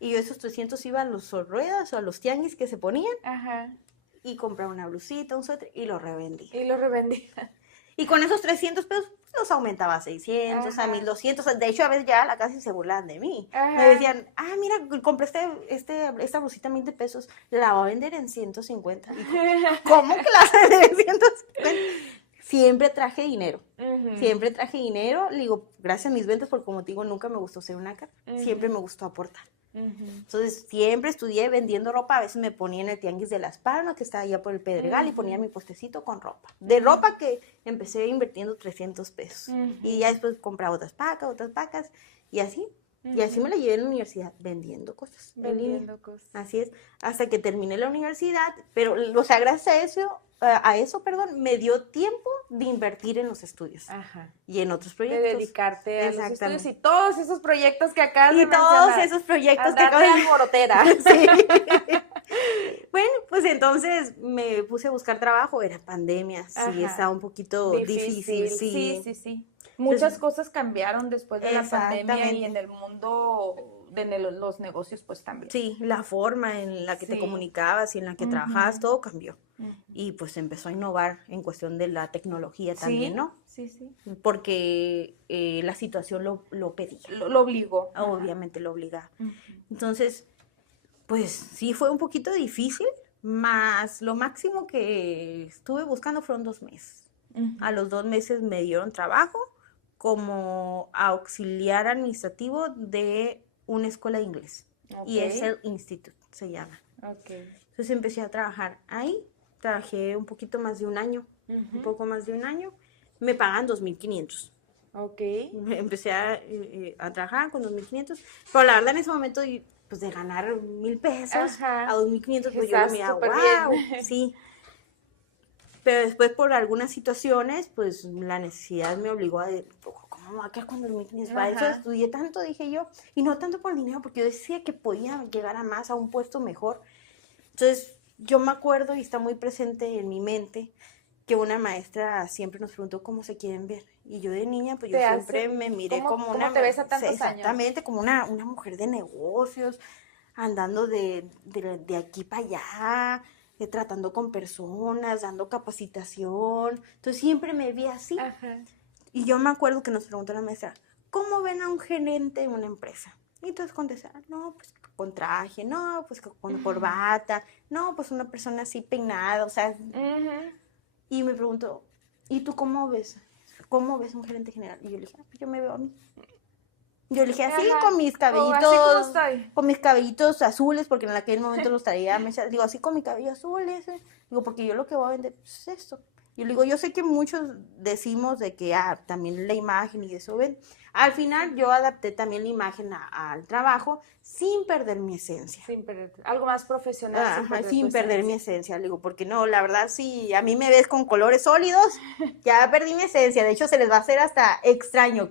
y yo esos 300 iba a los ruedas o a los tianguis que se ponían ajá. y compraba una blusita, un suéter y lo revendía. Y lo revendía. Y con esos 300 pesos los aumentaba a 600, a 1200. De hecho, a veces ya la casa se burlaban de mí. Ajá. Me decían, mira, compré esta blusita en 20 pesos, la voy a vender en 150. Y digo, ¿cómo que la vas a vender en 150? Siempre traje dinero. Siempre traje dinero. Le digo, gracias a mis ventas, porque como te digo, nunca me gustó ser una cara. Siempre me gustó aportar. Entonces, siempre estudié vendiendo ropa. A veces me ponía en el tianguis de Las Palmas, que estaba allá por el Pedregal, y ponía mi puestecito con ropa. De ropa que empecé invirtiendo 300 pesos. Y ya después compraba otras pacas, y así. Y así me la llevé a la universidad, vendiendo cosas. Vendiendo cosas. Así es. Hasta que terminé la universidad. Pero, o sea, gracias a eso, me dio tiempo de invertir en los estudios. Ajá. Y en otros De proyectos. dedicarte a los Exactamente. estudios y todos esos proyectos que acabas de Y mencionar. todos esos proyectos que Andarte acabo de alborotera. Sí. Bueno, pues entonces me puse a buscar trabajo, era pandemia, sí, Ajá. estaba un poquito difícil, sí. Sí. Muchas cosas cambiaron después de la pandemia y Exactamente. en el mundo de los negocios pues también. Sí, la forma en la que te Sí. comunicabas y en la que Ujú. trabajabas, todo cambió. Ujú. Y pues empezó a innovar en cuestión de la tecnología también, Sí, ¿no? sí. Porque la situación lo pedía, Lo obligó. obviamente lo obligaba. Ujú. Entonces, pues sí fue un poquito difícil, más lo máximo que estuve buscando fueron 2 meses. Ujú. A los 2 meses me dieron trabajo como auxiliar administrativo de una escuela de inglés. Ok. ESL Institute se llama. Ok. Entonces empecé a trabajar ahí. Trabajé un poquito más de un año, un poco más de un año. Me pagan 2,500. Ok. Empecé a trabajar con 2,500. Pero la verdad en ese momento, pues de ganar 1,000 pesos Ajá. a 2,500, pues yo Estás me súper wow, bien. sí. Pero después por algunas situaciones, pues la necesidad me obligó a, ¿cómo me voy a quedar con 2,500? Para eso Ajá. estudié tanto, dije yo, y no tanto por el dinero, porque yo decía que podía llegar a más, a un puesto mejor. Entonces, yo me acuerdo y está muy presente en mi mente que una maestra siempre nos preguntó cómo se quieren ver. Y yo de niña, pues yo Te siempre hace- me miré ¿Cómo como una... te ves a tantos años? Exactamente, como una mujer de negocios, andando de aquí para allá, tratando con personas, dando capacitación. Entonces siempre me vi así. Ajá. Y yo me acuerdo que nos preguntó la maestra, ¿cómo ven a un gerente en una empresa? Y entonces contestaba, no, pues con traje, no, pues con corbata, no, pues una persona así peinada, o sea, Ujú. y me preguntó, ¿y tú cómo ves? ¿Cómo ves un gerente general? Y yo le dije, pues yo me veo a mí. Yo le dije, así Ajá. con mis O así como cabellitos, estoy. con mis cabellitos azules, porque en aquel momento los traía, digo, así con mi cabello azul, ese. Digo, porque yo lo que voy a vender pues, es esto. Y le digo, yo sé que muchos decimos de que, también la imagen y eso, ven. Al final yo adapté también la imagen al trabajo sin perder mi esencia. Sin perder, algo más profesional. Ajá, tu sin perder esencia. mi esencia, le digo, porque no, la verdad, si a mí me ves con colores sólidos, ya perdí mi esencia. De hecho, se les va a hacer hasta extraño.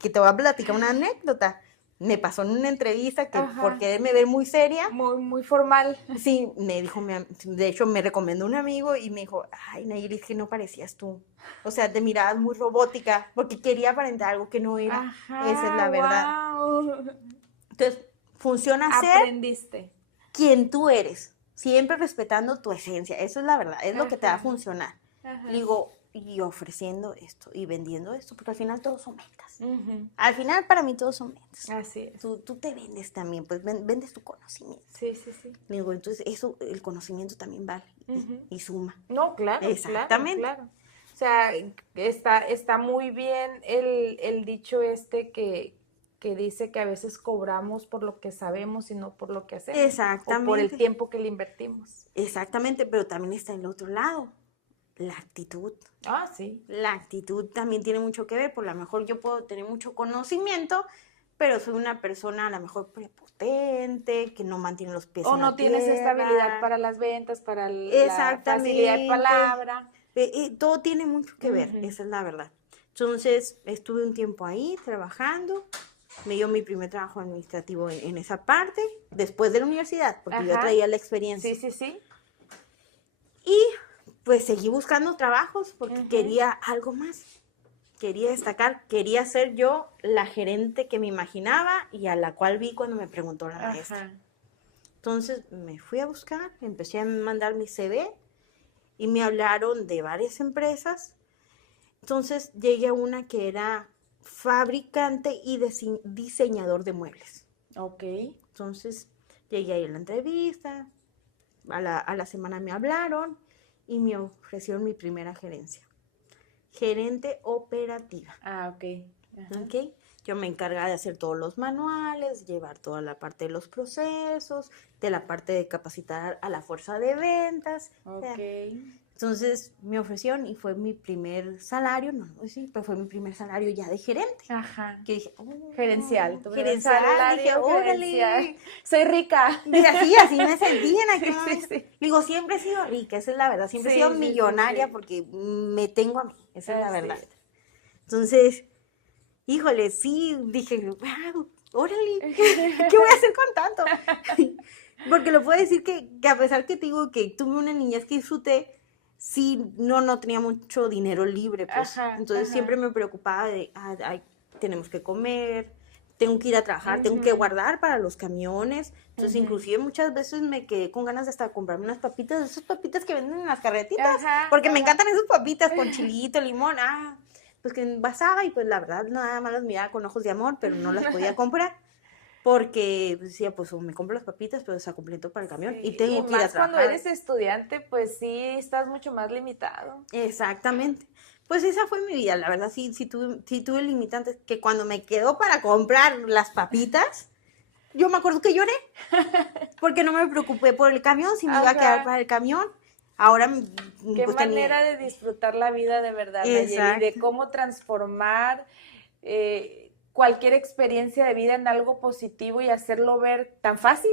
Que te voy a platicar una anécdota. Me pasó en una entrevista que Ajá. por quererme ver muy seria, Muy formal. sí, me dijo, de hecho, me recomendó un amigo y me dijo, ay, Nayeli, es que no parecías tú. O sea, te mirabas muy robótica, porque quería aparentar algo que no era. Ajá. Esa es la verdad. Wow. Entonces, funciona ser Aprendiste. quien tú eres, siempre respetando tu esencia. Eso es la verdad, es lo que te va a Ajá. funcionar. Ajá. Digo, y ofreciendo esto y vendiendo esto, porque al final todos son ventas. Ujú. Al final para mí todos son ventas. Así es. Tú te vendes también, pues vendes tu conocimiento. Sí. Digo, entonces eso, el conocimiento también vale y suma. No, claro, Exactamente. claro. O sea, está muy bien el dicho que dice que a veces cobramos por lo que sabemos y no por lo que hacemos. Exactamente. O por el tiempo que le invertimos. Exactamente, pero también está el otro lado, la actitud. Ah, sí. La actitud también tiene mucho que ver, por lo mejor yo puedo tener mucho conocimiento, pero soy una persona a lo mejor prepotente, que no mantiene los pies O en la no tienes tierra. estabilidad para las ventas, para la facilidad de palabra. Todo tiene mucho que ver, Ujú. esa es la verdad. Entonces, estuve un tiempo ahí trabajando. Me dio mi primer trabajo administrativo en esa parte, después de la universidad, porque yo Ajá. traía la experiencia. Sí. Y pues seguí buscando trabajos porque quería algo más. Quería destacar, quería ser yo la gerente que me imaginaba y a la cual vi cuando me preguntó la maestra. Ajá. Entonces me fui a buscar, empecé a mandar mi CV y me hablaron de varias empresas. Entonces llegué a una que era fabricante y diseñador de muebles. Ok. Entonces llegué ahí a la entrevista, a la semana me hablaron y me ofrecieron mi primera gerencia. Gerente operativa. Ah, ok. Ajá. ¿Ok? Yo me encargaba de hacer todos los manuales, llevar toda la parte de los procesos, de la parte de capacitar a la fuerza de ventas. Ok. Entonces me ofrecieron y fue mi primer salario, no, sí, pero fue mi primer salario ya de gerente. Ajá. Que dije, Gerencial. Tu primer gerencial, salario dije, órale. gerencial. Soy rica. Y así me sentí en aquel Sí, momento. sí. Digo, siempre he sido rica, esa es la verdad. Siempre he Sí, sido sí, millonaria sí. porque me tengo a mí, esa es la Así verdad. es. Entonces, híjole, sí, dije, wow, órale, ¿qué voy a hacer con tanto? Porque lo puedo decir que a pesar que te digo que tuve una niñez que disfruté, sí, no tenía mucho dinero libre, pues. Ajá, Entonces ajá. siempre me preocupaba de, ay, tenemos que comer, tengo que ir a trabajar, tengo que guardar para los camiones. Entonces, inclusive muchas veces me quedé con ganas de hasta comprarme unas papitas, esas papitas que venden en las carretitas, Ajá, porque me ajá. encantan esas papitas con chilito, limón, pues que envasaba y pues la verdad nada más las miraba con ojos de amor, pero no las podía comprar. Porque decía, pues o me compro las papitas, pero se completo para el camión y Sí, tengo que ir a más cuando trabajar. eres estudiante, pues sí, estás mucho más limitado. Exactamente. Pues esa fue mi vida, la verdad, sí tuve limitantes que cuando me quedó para comprar las papitas, yo me acuerdo que lloré, porque no me preocupé por el camión, si me iba a quedar Ajá. para el camión. Ahora, Qué pues manera tenía... de disfrutar la vida de verdad, Nayeli, de Exacto, cómo transformar cualquier experiencia de vida en algo positivo y hacerlo ver tan fácil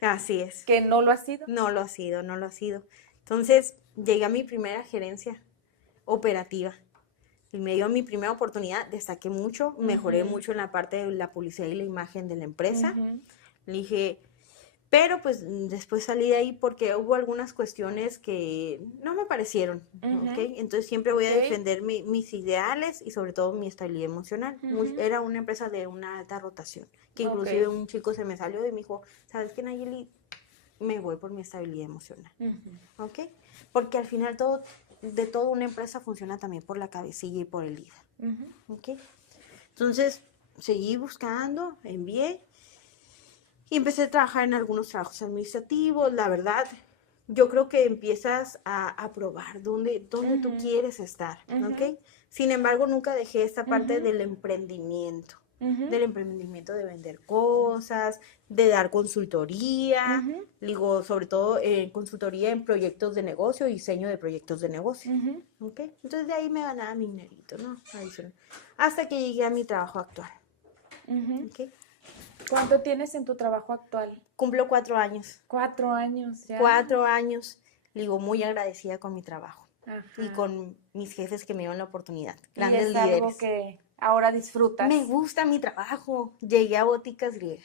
así es. que no lo ha sido. No lo ha sido, no lo ha sido. Entonces, llegué a mi primera gerencia operativa. Y me dio mi primera oportunidad, destaqué mucho, mejoré mucho en la parte de la publicidad y la imagen de la empresa. Le dije, pero pues después salí de ahí porque hubo algunas cuestiones que no me parecieron, ¿ok? Entonces siempre voy a defender mis ideales y sobre todo mi estabilidad emocional. Era una empresa de una alta rotación, que inclusive un chico se me salió y me dijo, ¿sabes qué, Nayeli? Me voy por mi estabilidad emocional, ¿ok? Porque al final de toda una empresa funciona también por la cabecilla y por el líder, ¿ok? Entonces seguí buscando, envié y empecé a trabajar en algunos trabajos administrativos. La verdad, yo creo que empiezas a probar dónde tú quieres estar, ¿ok? Sin embargo, nunca dejé esta parte del emprendimiento. Del emprendimiento de vender cosas, de dar consultoría, digo, sobre todo consultoría en proyectos de negocio, diseño de proyectos de negocio, ¿ok? Entonces de ahí me ganaba mi dinerito, ¿no? Adicional. Hasta que llegué a mi trabajo actual, ¿ok? ¿Cuánto tienes en tu trabajo actual? Cumplo 4 años. 4 años ya. 4 años, digo, muy agradecida con mi trabajo. Ajá. Y con mis jefes que me dieron la oportunidad, Y grandes es líderes. algo que ahora disfrutas. Me gusta mi trabajo. Llegué a Boticas Griega,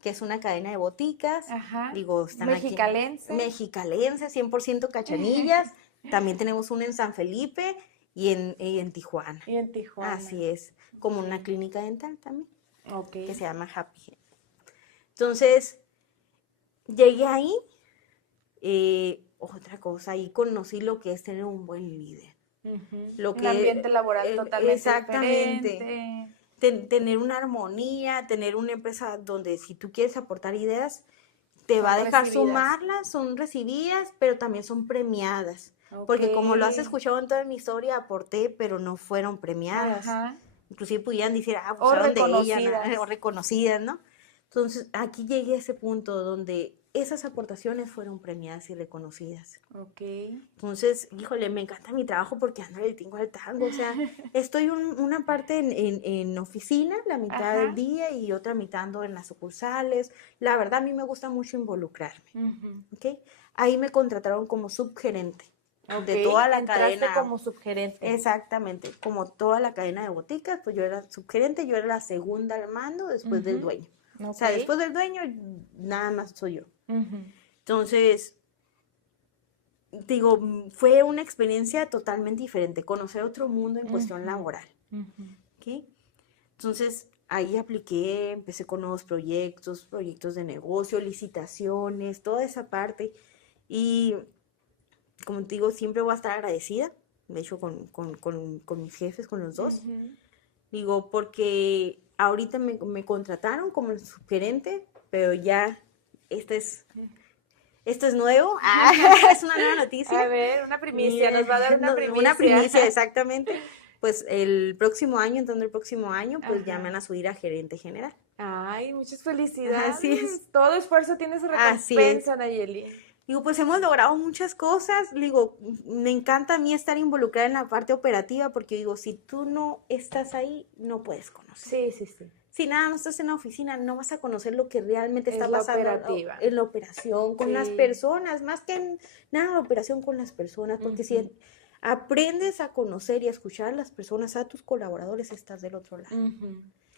que es una cadena de boticas. Ajá. Digo, están Mexicalense. aquí. Mexicalense, 100% Cachanillas. También tenemos una en San Felipe y en Tijuana. Y en Tijuana. Así es, como una clínica dental también, Ok. que se llama Happy Head. Entonces, llegué ahí. Otra cosa, ahí conocí lo que es tener un buen líder. Un ambiente laboral totalmente exactamente, diferente. Tener una armonía, tener una empresa donde si tú quieres aportar ideas, te va a dejar recibidas. sumarlas, son recibidas, pero también son premiadas. Porque como lo has escuchado en toda mi historia, aporté, pero no fueron premiadas. Ajá. Inclusive pudieran decir, O abusaron de ella, reconocidas. o reconocidas, ¿no? Entonces, aquí llegué a ese punto donde esas aportaciones fueron premiadas y reconocidas. Ok. Entonces, híjole, me encanta mi trabajo porque ando del tingo al tango. O sea, estoy una parte en oficina, la mitad Ajá. del día, y otra mitad ando en las sucursales. La verdad, a mí me gusta mucho involucrarme. ¿Ok? Ahí me contrataron como subgerente. de toda la entraste cadena. como subgerente. Exactamente, como toda la cadena de boticas, pues yo era subgerente, yo era la segunda al mando después del dueño. O sea, después del dueño, nada más soy yo. Entonces, digo, fue una experiencia totalmente diferente, conocer otro mundo en cuestión laboral. ¿Okay? Entonces, ahí apliqué, empecé con nuevos proyectos de negocio, licitaciones, toda esa parte. Y, como te digo, siempre voy a estar agradecida, de hecho, con mis jefes, con los dos. Digo, porque ahorita me contrataron como subgerente, pero ya esto es nuevo, es una nueva noticia. A ver, una primicia, nos va a dar una primicia. Una primicia, exactamente. Pues el próximo año, pues ya me van a subir a gerente general. Ay, muchas felicidades. Así es. Todo esfuerzo tiene su recompensa, Nayeli. Digo, pues hemos logrado muchas cosas. Digo, me encanta a mí estar involucrada en la parte operativa porque digo, si tú no estás ahí, no puedes conocer. Sí. Si nada más estás en la oficina, no vas a conocer lo que realmente está pasando operativa. en la operación, con las personas, más que en nada la operación con las personas, porque si aprendes a conocer y a escuchar a las personas, a tus colaboradores, estás del otro lado.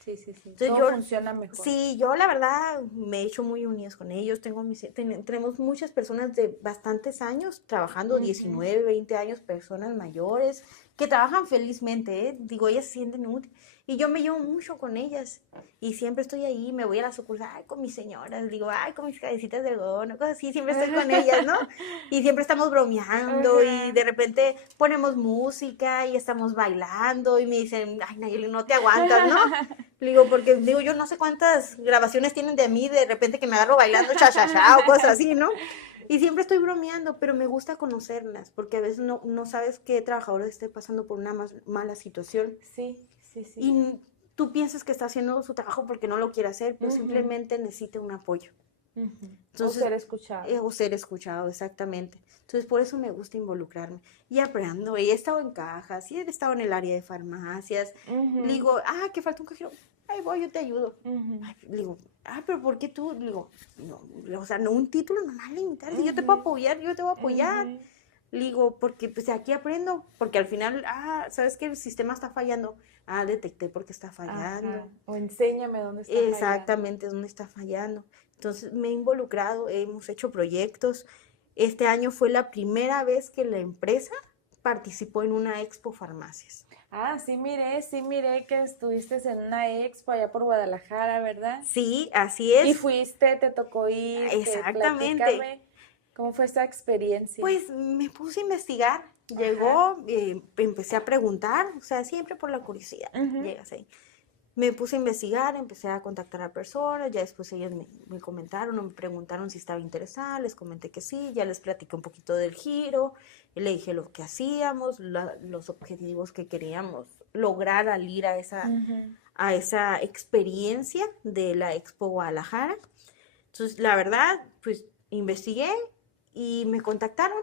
Sí. Entonces, todo funciona mejor. Sí, yo la verdad me he hecho muy unidas con ellos. Tenemos muchas personas de bastantes años trabajando, 19, 20 años, personas mayores que trabajan felizmente, Digo, ellas se sienten útiles. Y yo me llevo mucho con ellas. Y siempre estoy ahí, me voy a la sucursal con mis señoras, digo, con mis cabecitas de algodón, cosas así, siempre estoy con ellas, ¿no? Y siempre estamos bromeando y de repente ponemos música y estamos bailando y me dicen, ay, Nayeli, no te aguantas, ¿no? Digo, porque digo, yo no sé cuántas grabaciones tienen de mí, de repente que me agarro bailando cha-cha-cha o cosas así, ¿no? Y siempre estoy bromeando, pero me gusta conocerlas, porque a veces no sabes qué trabajador esté pasando por una mala situación. Sí. Y tú piensas que está haciendo su trabajo porque no lo quiere hacer, pero simplemente necesita un apoyo. Entonces, o ser escuchado. O ser escuchado, exactamente. Entonces, por eso me gusta involucrarme. Y aprendo, he estado en cajas, y he estado en el área de farmacias. Le digo, que falta un cajero. Ahí voy, yo te ayudo. Le digo, pero ¿por qué tú? Le digo, no, o sea, no un título nomás limitar. Si yo te puedo apoyar, yo te voy a apoyar. Le digo, porque pues aquí aprendo, porque al final, ¿sabes qué? El sistema está fallando. Detecté porque está fallando. O enséñame dónde está Exactamente, dónde está fallando. Entonces me he involucrado, hemos hecho proyectos. Este año fue la primera vez que la empresa participó en una Expo Farmacias. Sí miré que estuviste en una expo allá por Guadalajara, ¿verdad? Sí, así es. Y fuiste, te tocó ir. Exactamente. ¿Cómo fue esa experiencia? Pues me puse a investigar. Llegó, empecé a preguntar, o sea, siempre por la curiosidad. Llegas ahí. Me puse a investigar, empecé a contactar a personas, ya después ellas me comentaron o me preguntaron si estaba interesada, les comenté que sí, ya les platiqué un poquito del giro, le dije lo que hacíamos, los objetivos que queríamos lograr al ir a esa experiencia de la Expo Guadalajara. Entonces, la verdad, pues investigué y me contactaron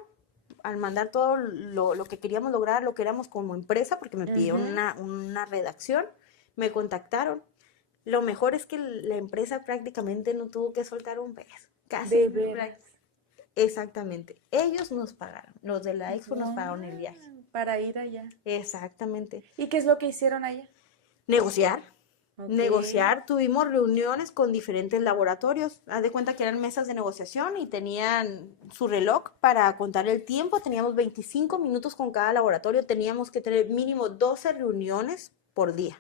al mandar todo lo que queríamos lograr, lo que éramos como empresa, porque me pidieron una redacción. Me contactaron. Lo mejor es que la empresa prácticamente no tuvo que soltar un peso. Casi. De veras. Exactamente. Ellos nos pagaron. Los de la Expo nos pagaron el viaje. Para ir allá. Exactamente. ¿Y qué es lo que hicieron allá? Negociar. Negociar. Tuvimos reuniones con diferentes laboratorios. Haz de cuenta que eran mesas de negociación y tenían su reloj para contar el tiempo. Teníamos 25 minutos con cada laboratorio. Teníamos que tener mínimo 12 reuniones por día.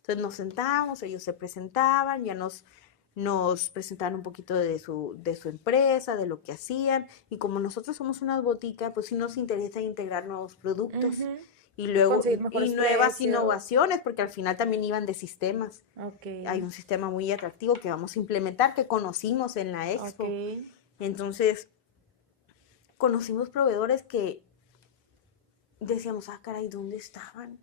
Entonces nos sentábamos, ellos se presentaban, ya nos presentaban un poquito de su empresa, de lo que hacían, y como nosotros somos una botica, pues sí nos interesa integrar nuevos productos y luego nuevas innovaciones, porque al final también iban de sistemas. Hay un sistema muy atractivo que vamos a implementar, que conocimos en la Expo. Entonces, conocimos proveedores que decíamos, caray, ¿dónde estaban?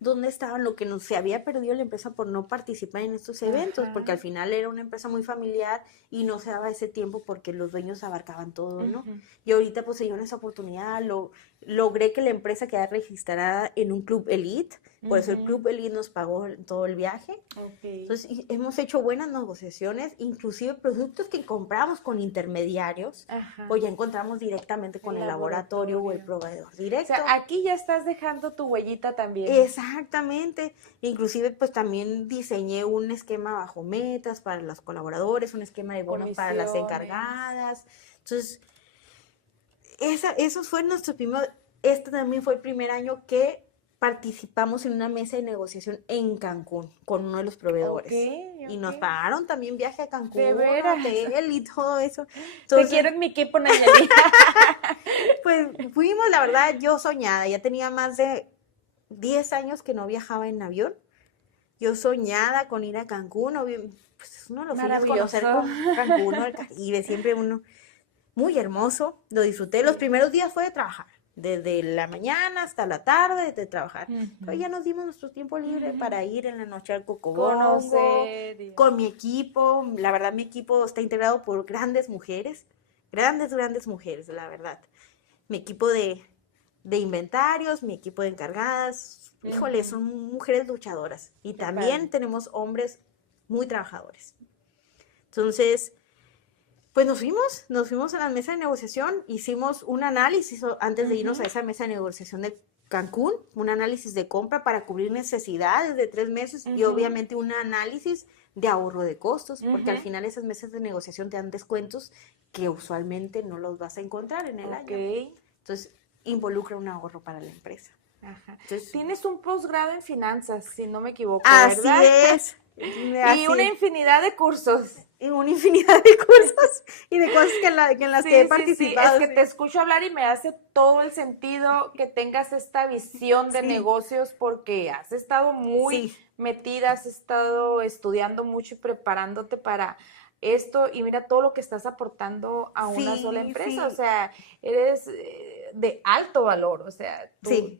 ¿Dónde estaban? Lo que se había perdido la empresa por no participar en estos eventos, porque al final era una empresa muy familiar y no se daba ese tiempo porque los dueños abarcaban todo, ¿no? Y ahorita pues se dio esa oportunidad, logré que la empresa quedara registrada en un club elite, por eso el club elite nos pagó todo el viaje. Okay. Entonces hemos hecho buenas negociaciones, inclusive productos que compramos con intermediarios, pues ya encontramos directamente con el laboratorio o el proveedor directo. O sea, aquí ya estás dejando tu huellita también. Exactamente, inclusive pues también diseñé un esquema bajo metas para los colaboradores, un esquema de bonos para las encargadas. Entonces, esos fue nuestro primer, este también fue el primer año que participamos en una mesa de negociación en Cancún con uno de los proveedores. Y nos pagaron también viaje a Cancún, ¿de veras? hotel y todo eso. Entonces, te quiero en mi equipo, Nayeli. Pues fuimos, la verdad, yo soñada, ya tenía más de 10 años que no viajaba en avión. Yo soñada con ir a Cancún, pues es uno de los sueños conocer Cancún, el Caribe, siempre uno muy hermoso, lo disfruté. Los primeros días fue de trabajar, desde la mañana hasta la tarde de trabajar. Pero ya nos dimos nuestro tiempo libre para ir en la noche al Cocobongo, con mi equipo. La verdad, mi equipo está integrado por grandes mujeres, grandes mujeres, la verdad. Mi equipo de inventarios, mi equipo de encargadas, híjole, son mujeres luchadoras. Y también tenemos hombres muy trabajadores. Entonces, pues nos fuimos a la mesa de negociación, hicimos un análisis antes de irnos a esa mesa de negociación de Cancún, un análisis de compra para cubrir necesidades de 3 meses y obviamente un análisis de ahorro de costos, porque al final esas mesas de negociación te dan descuentos que usualmente no los vas a encontrar en el año. Entonces, involucra un ahorro para la empresa. Entonces, tienes un posgrado en finanzas, si no me equivoco, así ¿verdad? Es. Y una infinidad de cursos. Y una infinidad de cursos y de cosas en las que he participado. Es que te escucho hablar y me hace todo el sentido que tengas esta visión de negocios porque has estado muy metida, has estado estudiando mucho y preparándote para esto y mira todo lo que estás aportando a una sola empresa. O sea, eres de alto valor, o sea,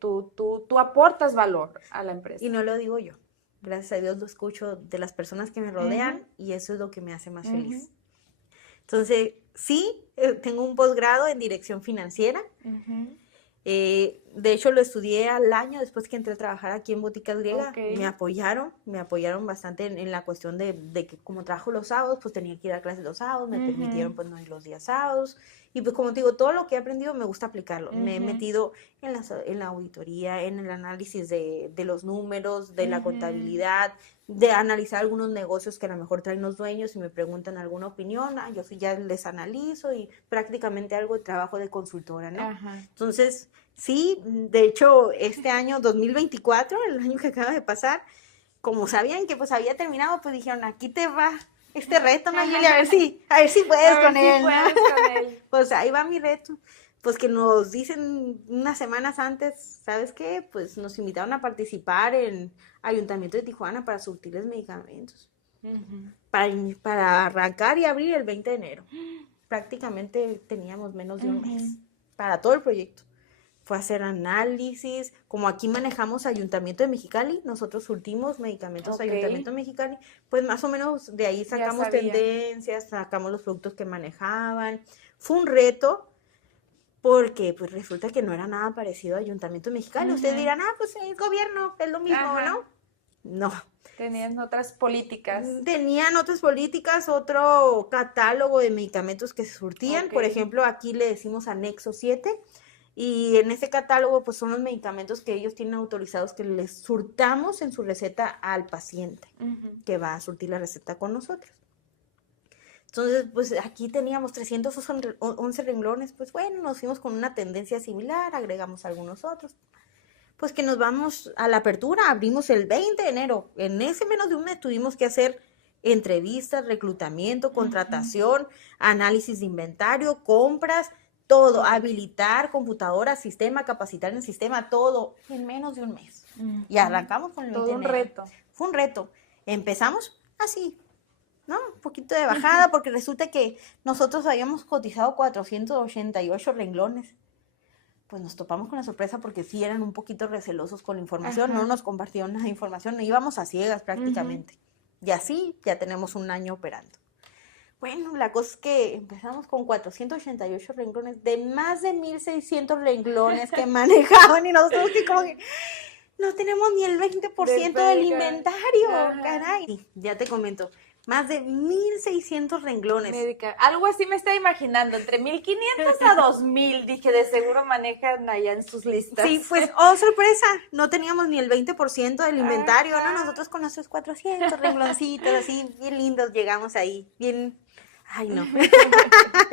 tú aportas valor a la empresa. Y no lo digo yo. Gracias a Dios lo escucho de las personas que me rodean y eso es lo que me hace más feliz. Entonces, sí, tengo un posgrado en dirección financiera. De hecho, lo estudié al año después que entré a trabajar aquí en Boticas Griega. Me apoyaron bastante en la cuestión de que como trabajo los sábados, pues tenía que ir a clases los sábados, me permitieron pues no ir los días sábados. Y pues como te digo, todo lo que he aprendido me gusta aplicarlo. Me he metido en la auditoría, en el análisis de los números, de la contabilidad, de analizar algunos negocios que a lo mejor traen los dueños y me preguntan alguna opinión. Yo sí ya les analizo y prácticamente algo de trabajo de consultora, ¿no? Entonces, sí, de hecho, este año 2024, el año que acaba de pasar, como sabían que pues había terminado, pues dijeron, aquí te va este reto, Nayeli, a ver si puedes con él. Pues ahí va mi reto. Pues que nos dicen unas semanas antes, ¿sabes qué? Pues nos invitaron a participar en Ayuntamiento de Tijuana para surtirles medicamentos. Para arrancar y abrir el 20 de enero. Prácticamente teníamos menos de un mes para todo el proyecto. Fue a hacer análisis, como aquí manejamos Ayuntamiento de Mexicali, nosotros surtimos medicamentos Ayuntamiento de Mexicali, pues más o menos de ahí sacamos tendencias, sacamos los productos que manejaban. Fue un reto, porque pues resulta que no era nada parecido a Ayuntamiento de Mexicali. Ustedes dirán, pues el gobierno es lo mismo, ¿no? No. Tenían otras políticas. Tenían otras políticas, otro catálogo de medicamentos que se surtían. Por ejemplo, aquí le decimos anexo 7. Y en ese catálogo, pues son los medicamentos que ellos tienen autorizados que les surtamos en su receta al paciente que va a surtir la receta con nosotros. Entonces, pues aquí teníamos 311 renglones. Pues bueno, nos fuimos con una tendencia similar, agregamos algunos otros. Pues que nos vamos a la apertura, abrimos el 20 de enero. En ese menos de un mes tuvimos que hacer entrevistas, reclutamiento, contratación, análisis de inventario, compras, todo, habilitar computadoras, sistema, capacitar en el sistema, todo, en menos de un mes. Y arrancamos con el 20 de enero. Reto. Fue un reto. Empezamos así, ¿no? Un poquito de bajada, porque resulta que nosotros habíamos cotizado 488 renglones. Pues nos topamos con la sorpresa porque sí eran un poquito recelosos con la información, no nos compartieron la información, íbamos a ciegas prácticamente. Y así ya tenemos un año operando. Bueno, la cosa es que empezamos con 488 renglones, de más de 1,600 renglones que manejaban y nosotros que como que no tenemos ni el 20% del inventario, caray. Sí, ya te comento, más de 1,600 renglones. Algo así me estaba imaginando, entre 1,500 a 2,000, dije, de seguro manejan allá en sus listas. Sí, pues, oh, sorpresa, no teníamos ni el 20% del inventario, ¿no? Nosotros con nuestros 400 rengloncitos, así, bien lindos, llegamos ahí, bien, ay, no,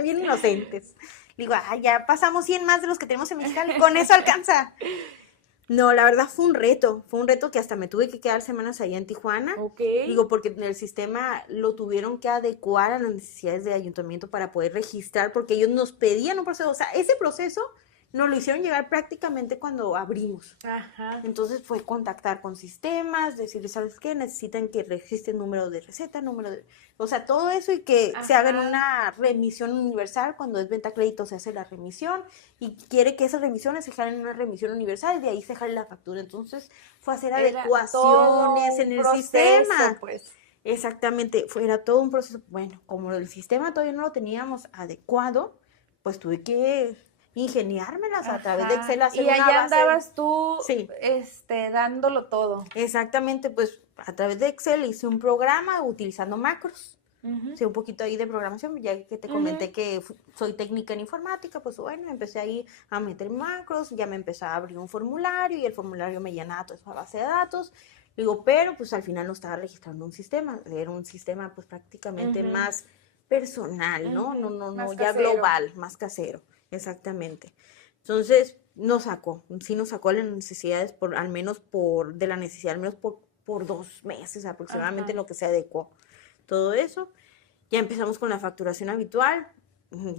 bien inocentes. Digo, ay, ya pasamos 100 más de los que tenemos en Mexicali, con eso alcanza. No, la verdad fue un reto que hasta me tuve que quedar semanas allá en Tijuana. Ok. Digo, porque el sistema lo tuvieron que adecuar a las necesidades del ayuntamiento para poder registrar, porque ellos nos pedían un proceso, o sea, ese proceso nos lo hicieron llegar prácticamente cuando abrimos. Ajá. Entonces fue contactar con sistemas, decirles, ¿sabes qué? Necesitan que registren número de receta, o sea, todo eso y que se hagan una remisión universal. Cuando es venta crédito se hace la remisión y quiere que esas remisiones se jalen en una remisión universal y de ahí se jale la factura. Entonces fue hacer adecuaciones en el sistema. Pues. Exactamente, era todo un proceso. Bueno, como el sistema todavía no lo teníamos adecuado, pues tuve que ingeniármelas a través de Excel. Y allá andabas tú, sí, dándolo todo. Exactamente, pues a través de Excel hice un programa utilizando macros. Sí, un poquito ahí de programación, ya que te comenté que soy técnica en informática, pues bueno, empecé ahí a meter macros, ya me empezó a abrir un formulario y el formulario me llenaba toda esa base de datos. Digo, pero pues al final no estaba registrando un sistema, era un sistema pues prácticamente más personal, ¿no? No, ya casero. Global, más casero, exactamente. Entonces, sí nos sacó las necesidades al menos por 2 meses aproximadamente, lo que se adecuó. Todo eso, ya empezamos con la facturación habitual,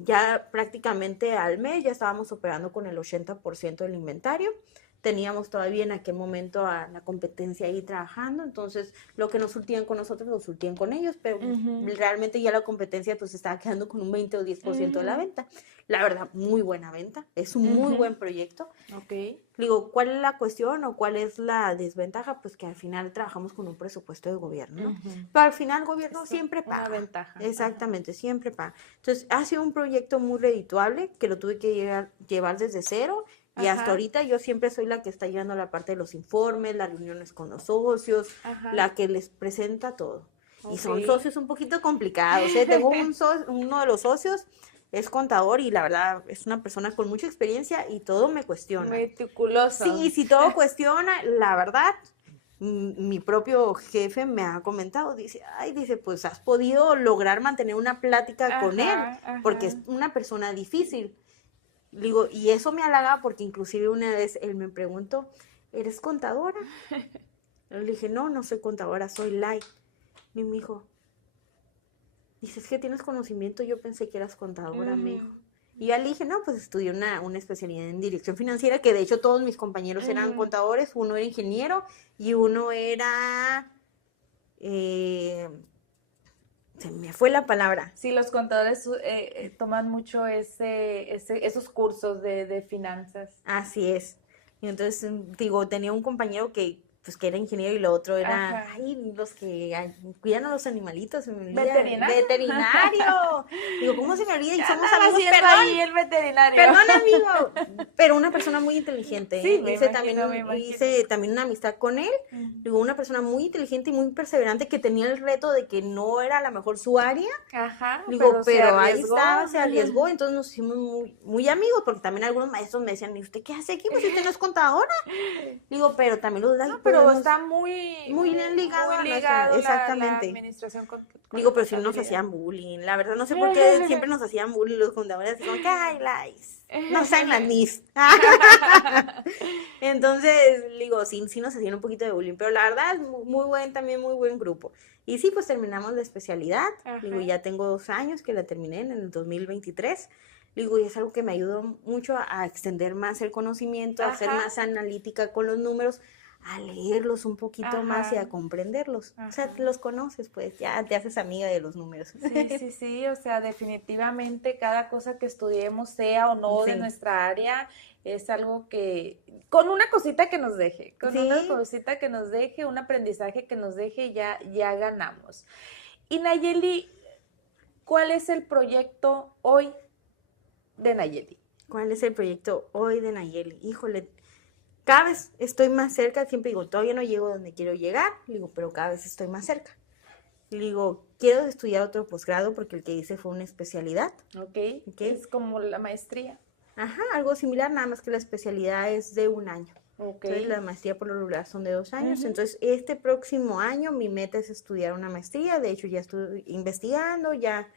ya prácticamente al mes ya estábamos operando con el 80% del inventario. Teníamos todavía en aquel momento a la competencia ahí trabajando, entonces lo que nos surtían con nosotros lo surtían con ellos, pero realmente ya la competencia pues estaba quedando con un 20 o 10% de la venta. La verdad, muy buena venta, es un muy buen proyecto. Okay. Digo, ¿cuál es la cuestión o cuál es la desventaja? Pues que al final trabajamos con un presupuesto de gobierno, ¿no? Pero al final el gobierno siempre paga. Una ventaja. Exactamente, siempre paga. Entonces, ha sido un proyecto muy redituable que lo tuve que llevar desde cero. Y hasta ahorita yo siempre soy la que está llevando la parte de los informes, las reuniones con los socios, la que les presenta todo. Y son socios un poquito complicados, ¿eh? Tengo uno de los socios, es contador y la verdad es una persona con mucha experiencia y todo me cuestiona. Meticuloso. Sí, si todo cuestiona, la verdad, mi propio jefe me ha comentado, dice, pues has podido lograr mantener una plática con él, porque es una persona difícil. Digo, y eso me halaga porque inclusive una vez él me preguntó, ¿eres contadora? Yo le dije, no soy contadora, soy light. Y me dijo, dices que tienes conocimiento, yo pensé que eras contadora, me dijo. Y ya le dije, no, pues estudié una especialidad en dirección financiera, que de hecho todos mis compañeros eran contadores, uno era ingeniero y uno era... se me fue la palabra. Sí, los contadores toman mucho esos cursos de finanzas. Así es. Y entonces, digo, tenía un compañero que era ingeniero y lo otro era, los que cuidan a los animalitos. Veterinario. Digo, ¿cómo se me olvida? Y somos amigos, perdón. Ahí el veterinario. Perdón, amigo. Pero una persona muy inteligente. Sí, hice también una amistad con él. Digo, una persona muy inteligente y muy perseverante que tenía el reto de que no era a lo mejor su área. Digo, pero ahí estaba, se arriesgó. Entonces nos hicimos muy, muy amigos, porque también algunos maestros me decían, ¿y usted qué hace aquí? Pues usted no es contadora. Digo, pero también los pero está muy bien ligado a exactamente. La administración digo, pero si no nos hacían bullying, la verdad no sé por qué siempre nos hacían bullying los contadores, como que no saben las NIS. Entonces, digo, sí nos hacían un poquito de bullying, pero la verdad es muy buen grupo. Y sí, pues terminamos la especialidad. Digo, ya tengo 2 años que la terminé en el 2023. Digo, y es algo que me ayudó mucho a extender más el conocimiento, a ser más analítica con los números, a leerlos un poquito más y a comprenderlos. O sea, los conoces, pues ya te haces amiga de los números. Sí, o sea, definitivamente cada cosa que estudiemos, sea o no de nuestra área, es algo que, con una cosita que nos deje, un aprendizaje que nos deje, ya ganamos. Y Nayeli, ¿cuál es el proyecto hoy de Nayeli? ¿Cuál es el proyecto hoy de Nayeli? Híjole, cada vez estoy más cerca, siempre digo, todavía no llego donde quiero llegar, le digo, pero cada vez estoy más cerca. Le digo, quiero estudiar otro posgrado porque el que hice fue una especialidad. Ok, Ok. es como la maestría. Ajá, algo similar, nada más que la especialidad es de 1 año. Ok. Entonces la maestría por lo regular son de 2 años. Ujú. Entonces este próximo año mi meta es estudiar una maestría. De hecho ya estoy investigando ya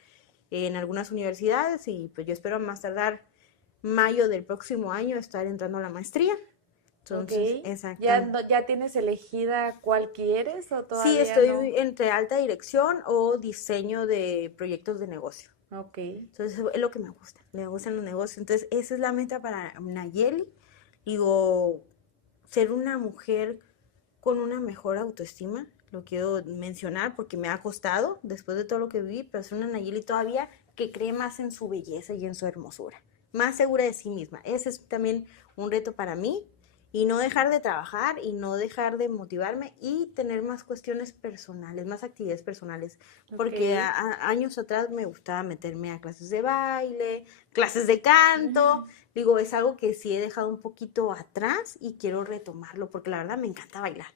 en algunas universidades y pues yo espero más tardar mayo del próximo año estar entrando a la maestría. Ok, Entonces, ¿ya, exactamente. ya tienes elegida cuál quieres o Sí, todavía no? estoy entre alta dirección o diseño de proyectos de negocio. Ok, Entonces, es lo que me gustan los negocios. Entonces, esa es la meta para Nayeli. Digo, ser una mujer con una mejor autoestima, lo quiero mencionar porque me ha costado después de todo lo que viví, pero ser una Nayeli todavía que cree más en su belleza y en su hermosura, más segura de sí misma. Ese es también un reto para mí y no dejar de trabajar y no dejar de motivarme y tener más cuestiones personales, más actividades personales, porque ok. años atrás me gustaba meterme a clases de baile, clases de canto. Digo, es algo que sí he dejado un poquito atrás y quiero retomarlo porque la verdad me encanta bailar.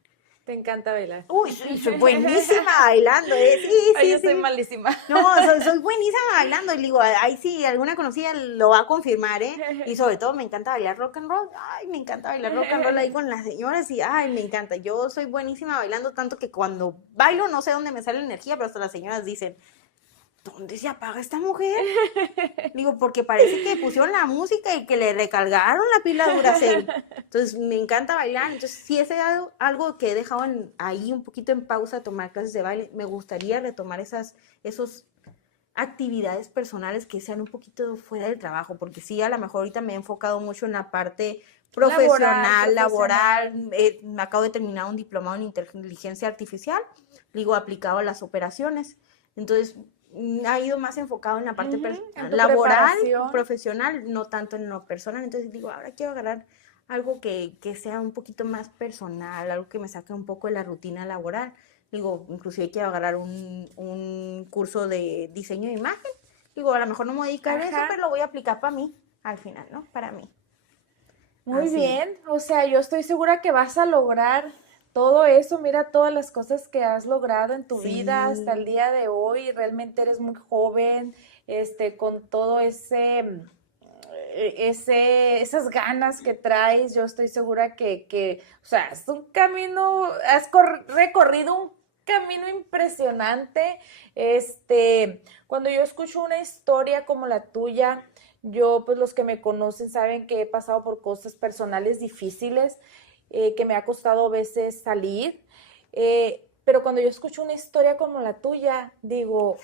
Te encanta bailar. Uy, soy buenísima bailando, ¿eh? Sí, Ay, sí, yo soy sí. malísima. No, soy buenísima bailando. Y digo, ahí sí, alguna conocida lo va a confirmar, ¿eh? Y sobre todo me encanta bailar rock and roll. Ay, me encanta bailar rock and roll ahí con las señoras y, ay, me encanta. Yo soy buenísima bailando, tanto que cuando bailo no sé dónde me sale la energía, pero hasta las señoras dicen, ¿dónde se apaga esta mujer? Digo, porque parece que pusieron la música y que le recargaron la pila Duracell. Entonces, me encanta bailar. Entonces, sí, ese es algo que he dejado ahí un poquito en pausa, tomar clases de baile. Me gustaría retomar esos actividades personales que sean un poquito fuera del trabajo, porque sí, a lo mejor ahorita me he enfocado mucho en la parte Laboral, profesional, profesional. laboral. Me acabo de terminar un diplomado en inteligencia artificial, digo, aplicado a las operaciones. Entonces, ha ido más enfocado en la parte Ujú, en tu laboral, preparación. profesional, no tanto en lo personal. Entonces digo, ahora quiero agarrar algo que sea un poquito más personal, algo que me saque un poco de la rutina laboral. Digo, inclusive quiero agarrar un curso de diseño de imagen. Digo, a lo mejor no me voy a dedicar a eso, Ajá. pero lo voy a aplicar para mí, al final, ¿no? Para mí. Muy Así. bien, o sea, yo estoy segura que vas a lograr todo eso. Mira todas las cosas que has logrado en tu vida hasta el Sí. día de hoy. Realmente eres muy joven, con todo esas ganas que traes. Yo estoy segura o sea, es un camino, recorrido un camino impresionante. Cuando yo escucho una historia como la tuya, yo, pues los que me conocen saben que he pasado por cosas personales difíciles, que me ha costado a veces salir, pero cuando yo escucho una historia como la tuya, digo,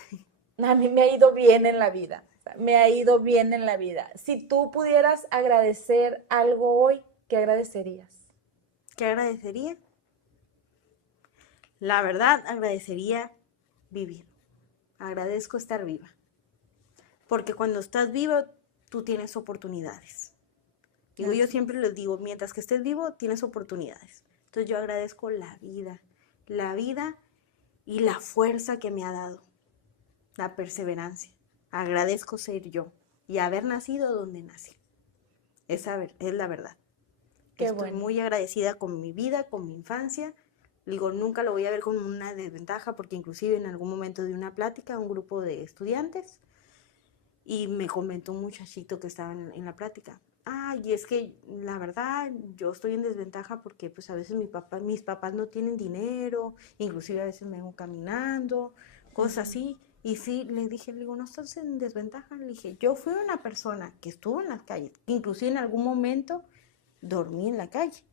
a mí me ha ido bien en la vida, o sea, me ha ido bien en la vida. Si tú pudieras agradecer algo hoy, ¿qué agradecerías? ¿Qué agradecería? La verdad, agradecería vivir. Agradezco estar viva. Porque cuando estás vivo, tú tienes oportunidades. Digo, yo Así es. siempre les digo, mientras que estés vivo, tienes oportunidades. Entonces yo agradezco la vida y la fuerza que me ha dado, la perseverancia. Agradezco ser yo y haber nacido donde nací. Es la verdad. Qué Estoy bueno. muy agradecida con mi vida, con mi infancia. Digo, nunca lo voy a ver como una desventaja porque inclusive en algún momento de una plática a un grupo de estudiantes y me comentó un muchachito que estaba en la plática. Y es que la verdad yo estoy en desventaja porque pues a veces mis papás no tienen dinero, inclusive a veces me vengo caminando, cosas así. Y sí, le digo, no estás en desventaja. Le dije, yo fui una persona que estuvo en las calles, inclusive en algún momento dormí en la calle.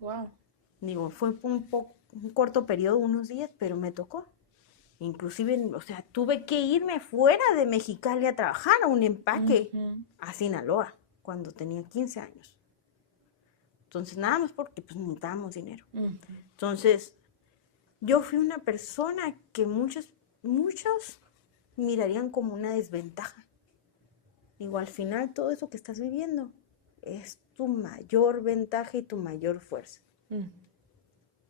Wow. Digo, fue un corto periodo, unos días, pero me tocó. Inclusive, o sea, tuve que irme fuera de Mexicali a trabajar a un empaque Ujú, a Sinaloa cuando tenía 15 años. Entonces, nada más porque pues necesitábamos dinero. ujú. Entonces, yo fui una persona que muchos mirarían como una desventaja. Digo, al final todo eso que estás viviendo es tu mayor ventaja y tu mayor fuerza. Ujú.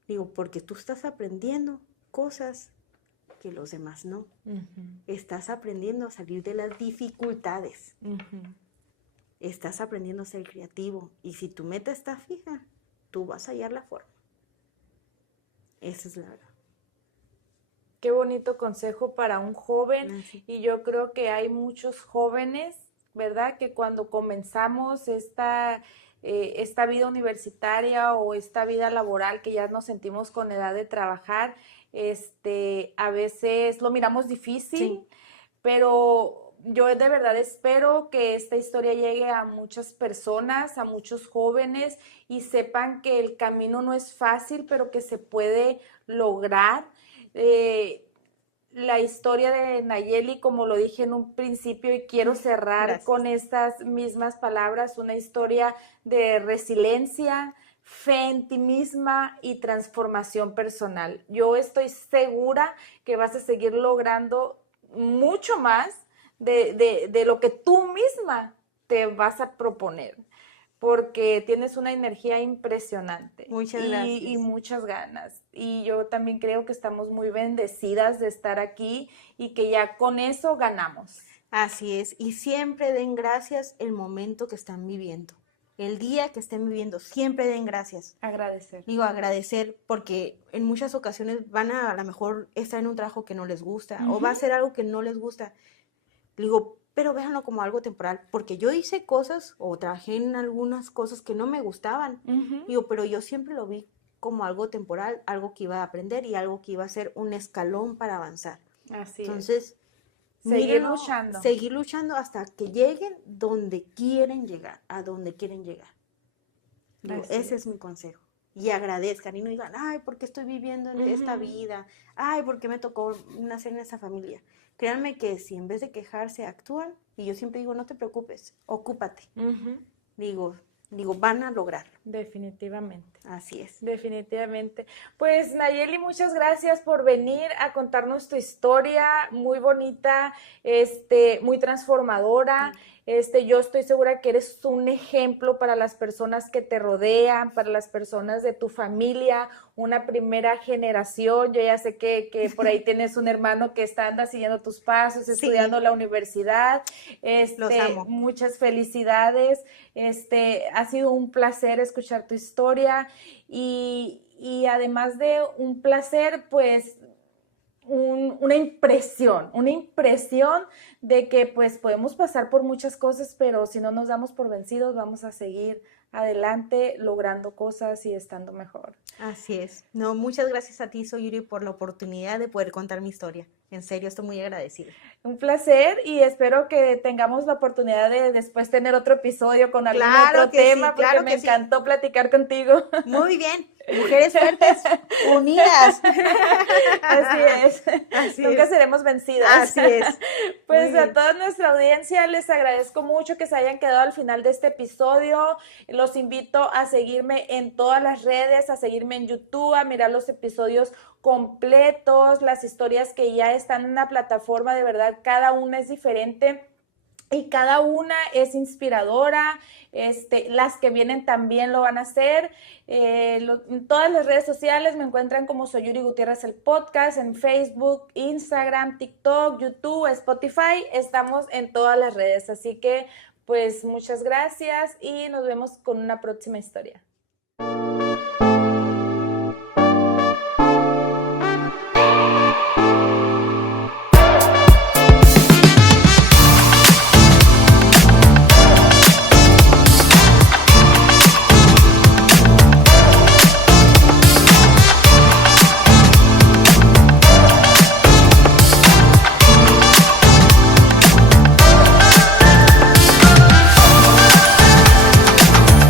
Digo, porque tú estás aprendiendo cosas que los demás no. Ujú, Estás aprendiendo a salir de las dificultades. ujú. Estás aprendiendo a ser creativo. Y si tu meta está fija, tú vas a hallar la forma. Esa es la verdad. Qué bonito consejo para un joven. Así. Y yo creo que hay muchos jóvenes, ¿verdad? Que cuando comenzamos esta vida universitaria o esta vida laboral que ya nos sentimos con edad de trabajar, a veces lo miramos difícil, Sí. pero yo de verdad espero que esta historia llegue a muchas personas, a muchos jóvenes y sepan que el camino no es fácil, pero que se puede lograr. Eh, la historia de Nayeli, como lo dije en un principio, y quiero cerrar Gracias. con estas mismas palabras, una historia de resiliencia, fe en ti misma y transformación personal. Yo estoy segura que vas a seguir logrando mucho más de lo que tú misma te vas a proponer, porque tienes una energía impresionante Muchas y gracias. muchas ganas. Y yo también creo que estamos muy bendecidas de estar aquí y que ya con eso ganamos. Así es. Y siempre den gracias el momento que están viviendo. El día que estén viviendo, siempre den gracias. Agradecer. Digo, agradecer porque en muchas ocasiones van a lo mejor estar en un trabajo que no les gusta o va a ser algo que no les gusta. Digo, pero véanlo como algo temporal, porque yo hice cosas o trabajé en algunas cosas que no me gustaban. Digo, pero yo siempre lo vi como algo temporal, algo que iba a aprender y algo que iba a ser un escalón para avanzar. Así es. Entonces, Seguir mírenlo, luchando. seguir luchando hasta que lleguen donde quieren llegar, a donde quieren llegar. Digo, Así ese es. es mi consejo. Y agradezcan y no digan, ay, ¿por qué estoy viviendo en esta vida? Ay, ¿por qué me tocó nacer en esa familia? Créanme que si en vez de quejarse actúan, y yo siempre digo, no te preocupes, ocúpate. Digo, van a lograrlo. Definitivamente. Así es. Definitivamente. Pues Nayeli, muchas gracias por venir a contarnos tu historia, muy bonita, muy transformadora. Yo estoy segura que eres un ejemplo para las personas que te rodean, para las personas de tu familia, una primera generación. Yo ya sé que por ahí tienes un hermano que anda siguiendo tus pasos, Sí. estudiando la universidad. Los amo. Muchas felicidades. Ha sido un placer escuchar tu historia y además de un placer, pues una impresión de que pues podemos pasar por muchas cosas, pero si no nos damos por vencidos, vamos a seguir adelante logrando cosas y estando mejor. Así es. No, muchas gracias a ti, Soyuri, por la oportunidad de poder contar mi historia. En serio, estoy muy agradecida. Un placer y espero que tengamos la oportunidad de después tener otro episodio con algún Claro otro que tema, sí, porque claro me que sí. encantó platicar contigo. Muy bien. Mujeres fuertes, unidas. Así es. Así Nunca es. seremos vencidas. Así es. Pues Muy a bien. toda nuestra audiencia les agradezco mucho que se hayan quedado al final de este episodio. Los invito a seguirme en todas las redes, a seguirme en YouTube, a mirar los episodios completos, las historias que ya están en la plataforma. De verdad, cada una es diferente. Y cada una es inspiradora, las que vienen también lo van a hacer. En todas las redes sociales me encuentran como Soyuri Gutiérrez el podcast, en Facebook, Instagram, TikTok, YouTube, Spotify. Estamos en todas las redes, así que pues muchas gracias y nos vemos con una próxima historia.